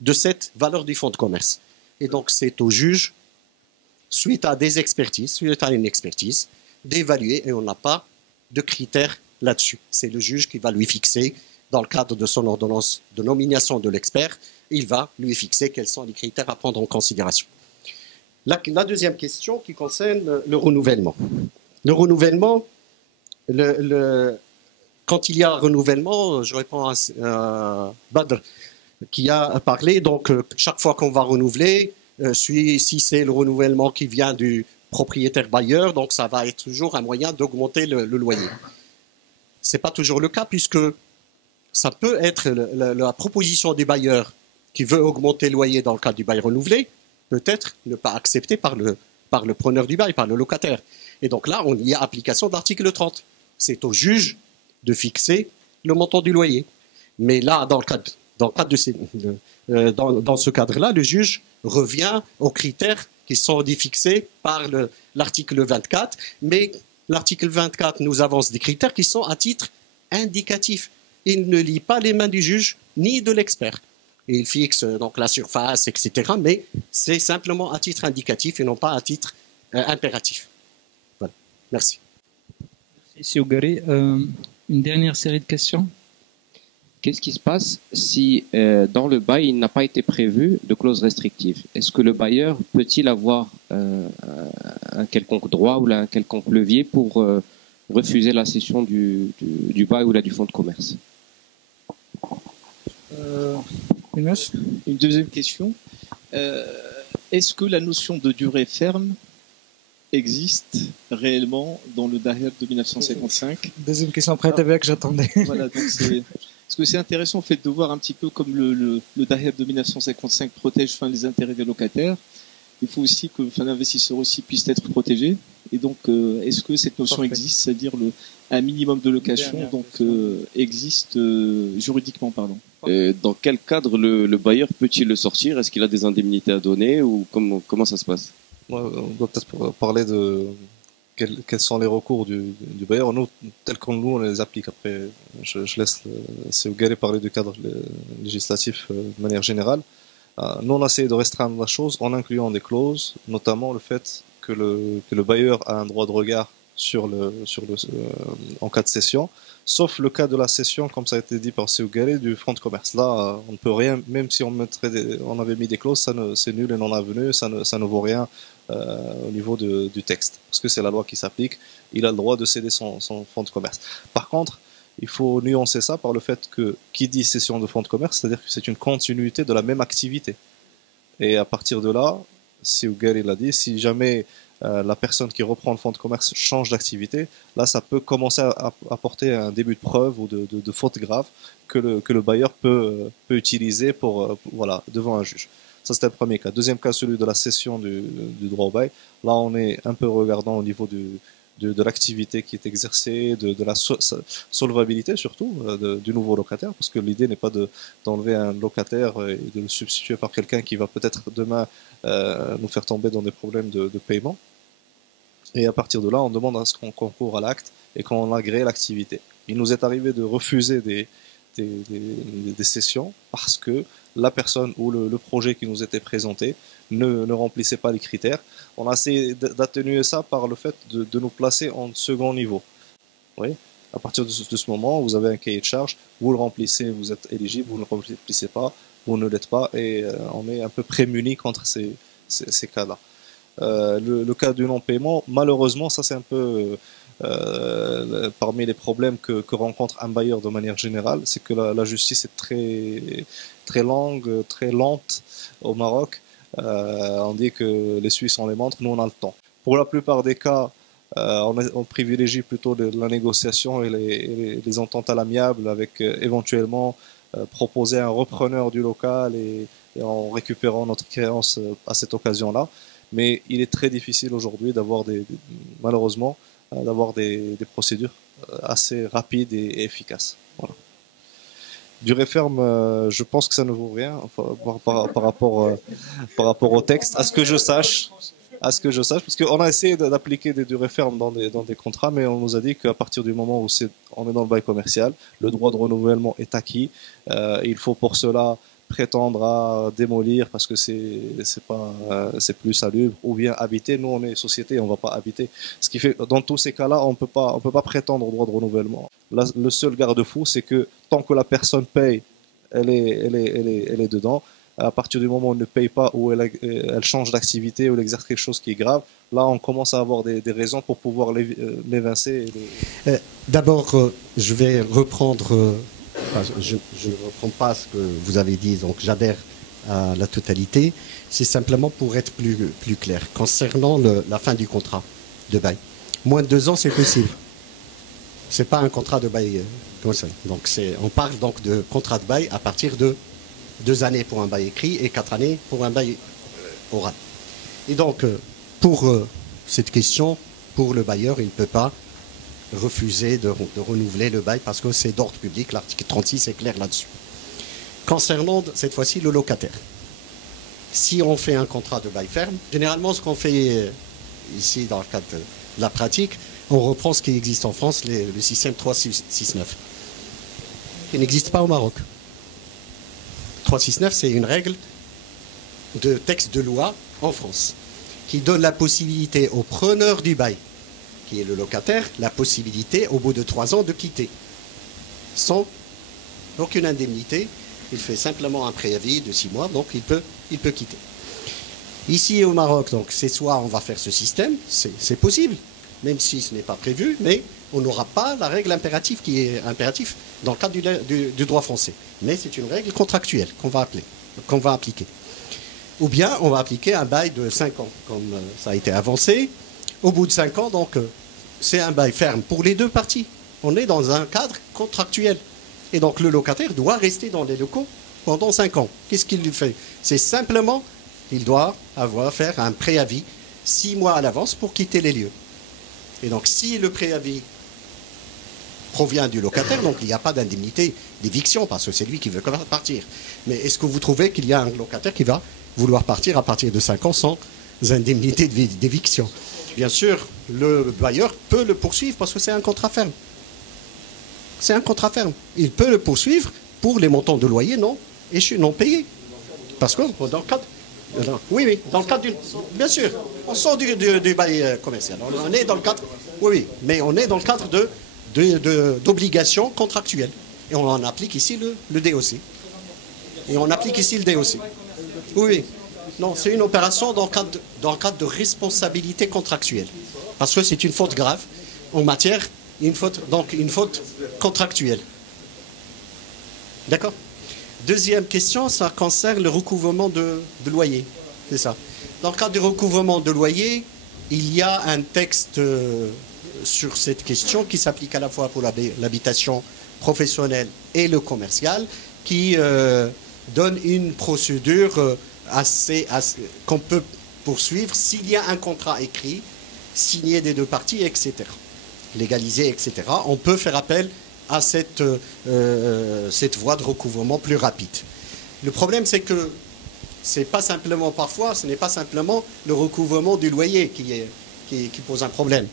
de cette valeur du fonds de commerce. Et donc c'est au juge, suite à des expertises, suite à une expertise, d'évaluer, et on n'a pas de critères là-dessus. C'est le juge qui va lui fixer, dans le cadre de son ordonnance de nomination de l'expert, il va lui fixer quels sont les critères à prendre en considération. La deuxième question qui concerne le renouvellement. Le renouvellement, quand il y a un renouvellement, je réponds à Badr, qui a parlé. Donc, chaque fois qu'on va renouveler, si c'est le renouvellement qui vient du propriétaire bailleur, donc ça va être toujours un moyen d'augmenter le loyer. C'est pas toujours le cas puisque ça peut être la proposition du bailleur qui veut augmenter le loyer dans le cadre du bail renouvelé, peut-être ne pas accepté par le preneur du bail, par le locataire. Et donc là, on y a application de l'article 30. C'est au juge de fixer le montant du loyer. Mais là, dans ce cadre-là, le juge revient aux critères qui sont fixés par l'article 24. Mais l'article 24 nous avance des critères qui sont à titre indicatif. Il ne lie pas les mains du juge ni de l'expert. Il fixe donc la surface, etc. Mais c'est simplement à titre indicatif et non pas à titre impératif. Voilà. Merci. Merci Ougari. Une dernière série de questions. Qu'est-ce qui se passe si dans le bail il n'a pas été prévu de clause restrictive? Est-ce que le bailleur peut-il avoir un quelconque droit ou un quelconque levier pour refuser la cession du bail ou du fonds de commerce? Une deuxième question. Est-ce que la notion de durée ferme existe réellement dans le Daher de 1955? Deuxième question après TVA que j'attendais. Voilà, donc parce que c'est intéressant en fait de voir un petit peu comme le Daher de 1955 protège les intérêts des locataires. Il faut aussi que l'investisseur aussi puisse être protégé. Et donc, est-ce que cette notion existe, c'est-à-dire un minimum de location existe juridiquement parlant? Dans quel cadre le bailleur peut-il le sortir? Est-ce qu'il a des indemnités à donner ou comment ça se passe? On doit peut-être parler de quels sont les recours du bailleur. Nous, tels que nous, on les applique. Après, je laisse Ougari parler du cadre législatif de manière générale. Nous, on a essayé de restreindre la chose en incluant des clauses, notamment le fait que le bailleur a un droit de regard en cas de cession, sauf le cas de la cession, comme ça a été dit par Ougari, du fonds de commerce. Là, on ne peut rien, même si on avait mis des clauses, c'est nul et non avenu, ça ne vaut rien au niveau du texte, parce que c'est la loi qui s'applique. Il a le droit de céder son fonds de commerce. Par contre, il faut nuancer ça par le fait que qui dit cession de fonds de commerce, c'est-à-dire que c'est une continuité de la même activité. Et à partir de là, si Ougari l'a dit, si jamais la personne qui reprend le fonds de commerce change d'activité, là ça peut commencer à apporter un début de preuve ou de faute grave que le bailleur peut utiliser devant un juge. Ça c'était le premier cas. Deuxième cas, celui de la cession du droit au bail. Là on est un peu regardant au niveau de l'activité qui est exercée, de la solvabilité surtout du nouveau locataire, parce que l'idée n'est pas d'enlever un locataire et de le substituer par quelqu'un qui va peut-être demain nous faire tomber dans des problèmes de paiement. Et à partir de là, on demande à ce qu'on concourt à l'acte et qu'on agrée l'activité. Il nous est arrivé de refuser des cessions parce que la personne ou le projet qui nous était présenté ne remplissait pas les critères. On a essayé d'atténuer ça par le fait de nous placer en second niveau. Oui. À partir de ce moment, vous avez un cahier de charge, vous le remplissez, vous êtes éligible, vous ne le remplissez pas, vous ne l'êtes pas, et on est un peu prémuni contre ces cas-là. Le cas du non-paiement, malheureusement, ça c'est un peu parmi les problèmes que rencontre un bailleur de manière générale, c'est que la justice est très longue, très lente au Maroc. On dit que les Suisses ont les montres, nous on a le temps. Pour la plupart des cas, on privilégie plutôt la négociation et les ententes à l'amiable avec éventuellement proposer un repreneur du local et en récupérant notre créance à cette occasion-là. Mais il est très difficile aujourd'hui malheureusement, d'avoir des procédures assez rapides et efficaces. Voilà. Du réferme, je pense que ça ne vaut rien par rapport au texte, à ce que je sache, parce qu'on a essayé d'appliquer du réferme dans des contrats, mais on nous a dit qu'à partir du moment où on est dans le bail commercial, le droit de renouvellement est acquis. Il faut pour cela prétendre à démolir parce que c'est plus salubre, ou bien habiter. Nous on est société, on va pas habiter. Ce qui fait, dans tous ces cas-là, on peut pas prétendre au droit de renouvellement. Là, le seul garde-fou, c'est que tant que la personne paye, elle est dedans. À partir du moment où elle ne paye pas, ou elle change d'activité, ou elle exerce quelque chose qui est grave, là on commence à avoir des raisons pour pouvoir l'évincer. D'abord, je vais reprendre je ne reprends pas ce que vous avez dit, donc j'adhère à la totalité. C'est simplement pour être plus clair. Concernant la fin du contrat de bail, moins de 2 ans, c'est possible. Ce n'est pas un contrat de bail comme ça. Donc on parle donc de contrat de bail à partir de 2 années pour un bail écrit et 4 années pour un bail oral. Et donc, pour cette question, pour le bailleur, il ne peut pas refuser de renouveler le bail parce que c'est d'ordre public. L'article 36 est clair là-dessus. Concernant cette fois-ci le locataire, si on fait un contrat de bail ferme, généralement ce qu'on fait ici dans le cadre de la pratique, on reprend ce qui existe en France, le système 369, qui n'existe pas au Maroc. 369, c'est une règle de texte de loi en France qui donne la possibilité au preneur du bail, qui est le locataire, la possibilité au bout de 3 ans de quitter sans aucune indemnité. Il fait simplement un préavis de 6 mois, donc il peut quitter. Ici au Maroc, donc c'est soit on va faire ce système, c'est possible, même si ce n'est pas prévu, mais on n'aura pas la règle impérative qui est impérative dans le cadre du droit français. Mais c'est une règle contractuelle qu'on va appliquer. Ou bien on va appliquer un bail de 5 ans, comme ça a été avancé. Au bout de 5 ans, donc c'est un bail ferme pour les deux parties. On est dans un cadre contractuel. Et donc le locataire doit rester dans les locaux pendant 5 ans. Qu'est-ce qu'il lui fait? C'est simplement, il doit faire un préavis 6 mois à l'avance pour quitter les lieux. Et donc si le préavis provient du locataire, donc il n'y a pas d'indemnité d'éviction parce que c'est lui qui veut partir. Mais est-ce que vous trouvez qu'il y a un locataire qui va vouloir partir à partir de 5 ans sans indemnité d'éviction? Bien sûr, le bailleur peut le poursuivre parce que c'est un contrat ferme. C'est un contrat ferme. Il peut le poursuivre pour les montants de loyer non payés. Parce que dans le cadre... Oui, dans le cadre d'une... Bien sûr, on sort du bail commercial. On est dans le cadre... Oui, mais on est dans le cadre d'obligations contractuelles. Et on en applique ici le DOC. Et on applique ici le DOC. Oui. Non, c'est une opération dans le cadre de responsabilité contractuelle. Parce que c'est une faute grave en matière... une faute contractuelle. D'accord? Deuxième question, ça concerne le recouvrement de loyer. C'est ça. Dans le cadre du recouvrement de loyer, il y a un texte sur cette question qui s'applique à la fois pour l'habitation professionnelle et le commercial, qui donne une procédure qu'on peut poursuivre s'il y a un contrat écrit, signé des deux parties, etc. Légalisé, etc. On peut faire appel à cette voie de recouvrement plus rapide. Le problème, c'est que ce n'est pas simplement le recouvrement du loyer qui pose un problème.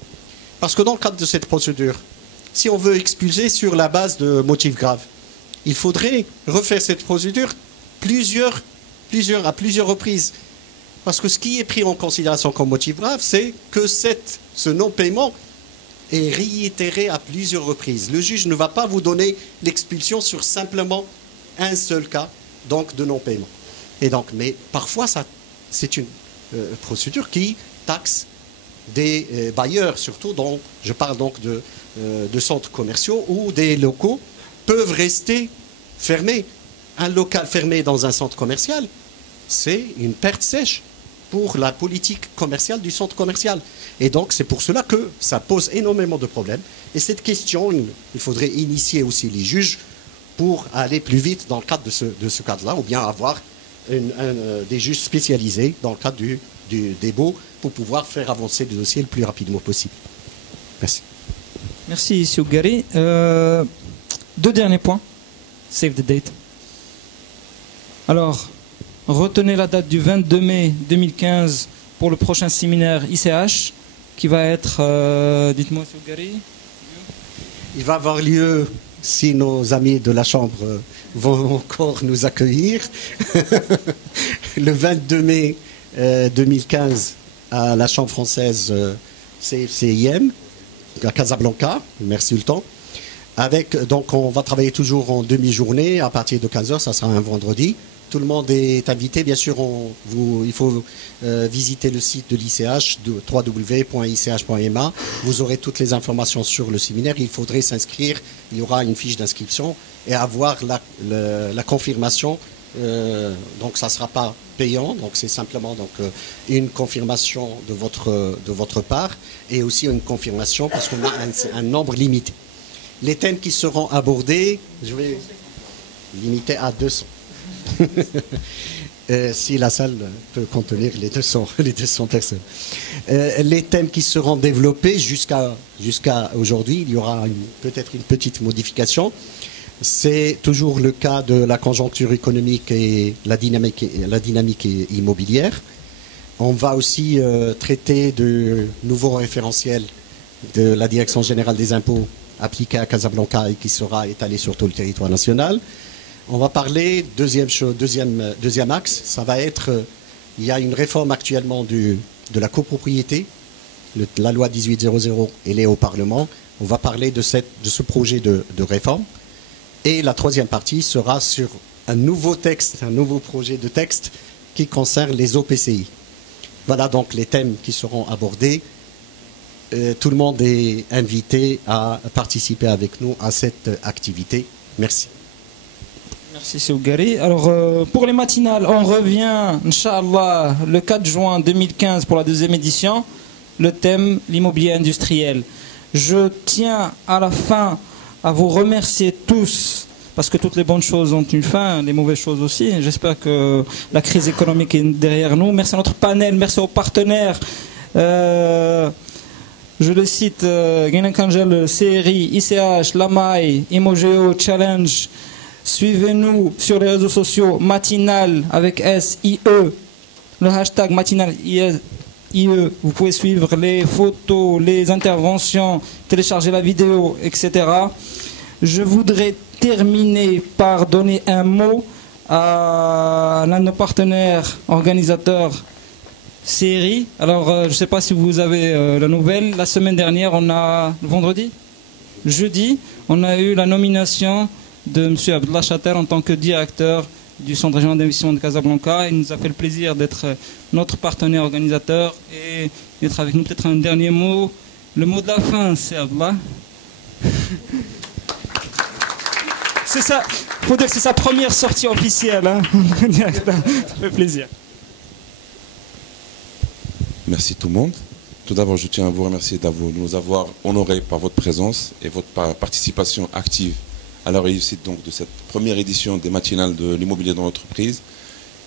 Parce que dans le cadre de cette procédure, si on veut expulser sur la base de motifs graves, il faudrait refaire cette procédure à plusieurs reprises. Parce que ce qui est pris en considération comme motif grave, c'est que ce non-paiement est réitéré à plusieurs reprises. Le juge ne va pas vous donner l'expulsion sur simplement un seul cas donc de non-paiement. Et donc, mais parfois, c'est une procédure qui taxe des bailleurs, surtout dont je parle donc de centres commerciaux où des locaux peuvent rester fermés. Un local fermé dans un centre commercial, c'est une perte sèche pour la politique commerciale du centre commercial. Et donc, c'est pour cela que ça pose énormément de problèmes. Et cette question, il faudrait initier aussi les juges pour aller plus vite dans le cadre de ce cadre-là, ou bien avoir des juges spécialisés dans le cadre des baux pour pouvoir faire avancer le dossier le plus rapidement possible. Merci. Merci, Sougari. 2 derniers points. Save the date. Alors, retenez la date du 22 mai 2015 pour le prochain séminaire ICH qui va être, dites-moi Sougari. Il va avoir lieu, si nos amis de la Chambre vont encore nous accueillir, le 22 mai 2015 à la Chambre française CIM, à Casablanca, merci le temps. Donc on va travailler toujours en demi-journée, à partir de 15h, ça sera un vendredi. tout le monde est invité. Bien sûr, il faut visiter le site de l'ICH, www.ich.ma. Vous aurez toutes les informations sur le séminaire. Il faudrait s'inscrire. Il y aura une fiche d'inscription et avoir la confirmation. Donc, ça ne sera pas payant. Donc, c'est simplement une confirmation de votre part et aussi une confirmation parce qu'on a un nombre limité. Les thèmes qui seront abordés, je vais limiter à 200. Si la salle peut contenir les 200 personnes. Les thèmes qui seront développés jusqu'à aujourd'hui, il y aura peut-être une petite modification. C'est toujours le cas de la conjoncture économique et la dynamique immobilière. On va aussi traiter de nouveaux référentiels de la Direction générale des impôts appliqué à Casablanca et qui sera étalé sur tout le territoire national. On va parler, deuxième axe, ça va être, il y a une réforme actuellement de la copropriété, la loi 1800, elle est au Parlement. On va parler de ce projet de réforme. Et la troisième partie sera sur un nouveau projet de texte qui concerne les OPCI. Voilà donc les thèmes qui seront abordés. Tout le monde est invité à participer avec nous à cette activité. Merci. Merci Sougari. Alors pour les matinales, on revient, Inch'Allah, le 4 juin 2015 pour la deuxième édition. Le thème, l'immobilier industriel. Je tiens à la fin à vous remercier tous, parce que toutes les bonnes choses ont une fin, les mauvaises choses aussi. J'espère que la crise économique est derrière nous. Merci à notre panel, merci aux partenaires. Je le cite, Guinan Kangel, CRI, ICH, Lamai, Imogeo, Challenge. Suivez-nous sur les réseaux sociaux, Matinal avec SIE, le hashtag Matinal IE. Vous pouvez suivre les photos, les interventions, télécharger la vidéo, etc. Je voudrais terminer par donner un mot à l'un de nos partenaires organisateurs, CRI. Alors, je ne sais pas si vous avez la nouvelle. La semaine dernière, jeudi, on a eu la nomination de M. Abdallah Chater en tant que directeur du Centre régional d'investissement de Casablanca. Il nous a fait le plaisir d'être notre partenaire organisateur et d'être avec nous. Peut-être un dernier mot. Le mot de la fin, c'est Abdallah. C'est ça. Il faut dire que c'est sa première sortie officielle. Hein. Ça fait plaisir. Merci tout le monde. Tout d'abord, je tiens à vous remercier de nous avoir honorés par votre présence et votre participation active à la réussite donc, de cette première édition des matinales de l'immobilier dans l'entreprise,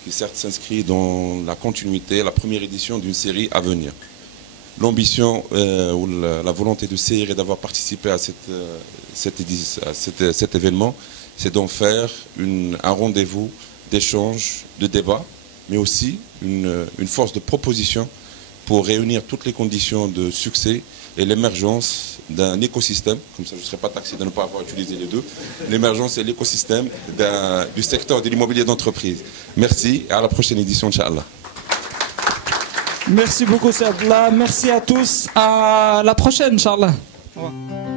qui certes s'inscrit dans la continuité, la première édition d'une série à venir. L'ambition ou la volonté de CIR et d'avoir participé à cet événement, c'est d'en faire un rendez-vous d'échange, de débat, mais aussi une force de proposition pour réunir toutes les conditions de succès et l'émergence d'un écosystème, comme ça je ne serai pas taxé de ne pas avoir utilisé les deux, l'émergence et l'écosystème du secteur de l'immobilier d'entreprise. Merci et à la prochaine édition, Inch'Allah. Merci beaucoup, Sadla. Merci à tous. À la prochaine, Inch'Allah. Au revoir.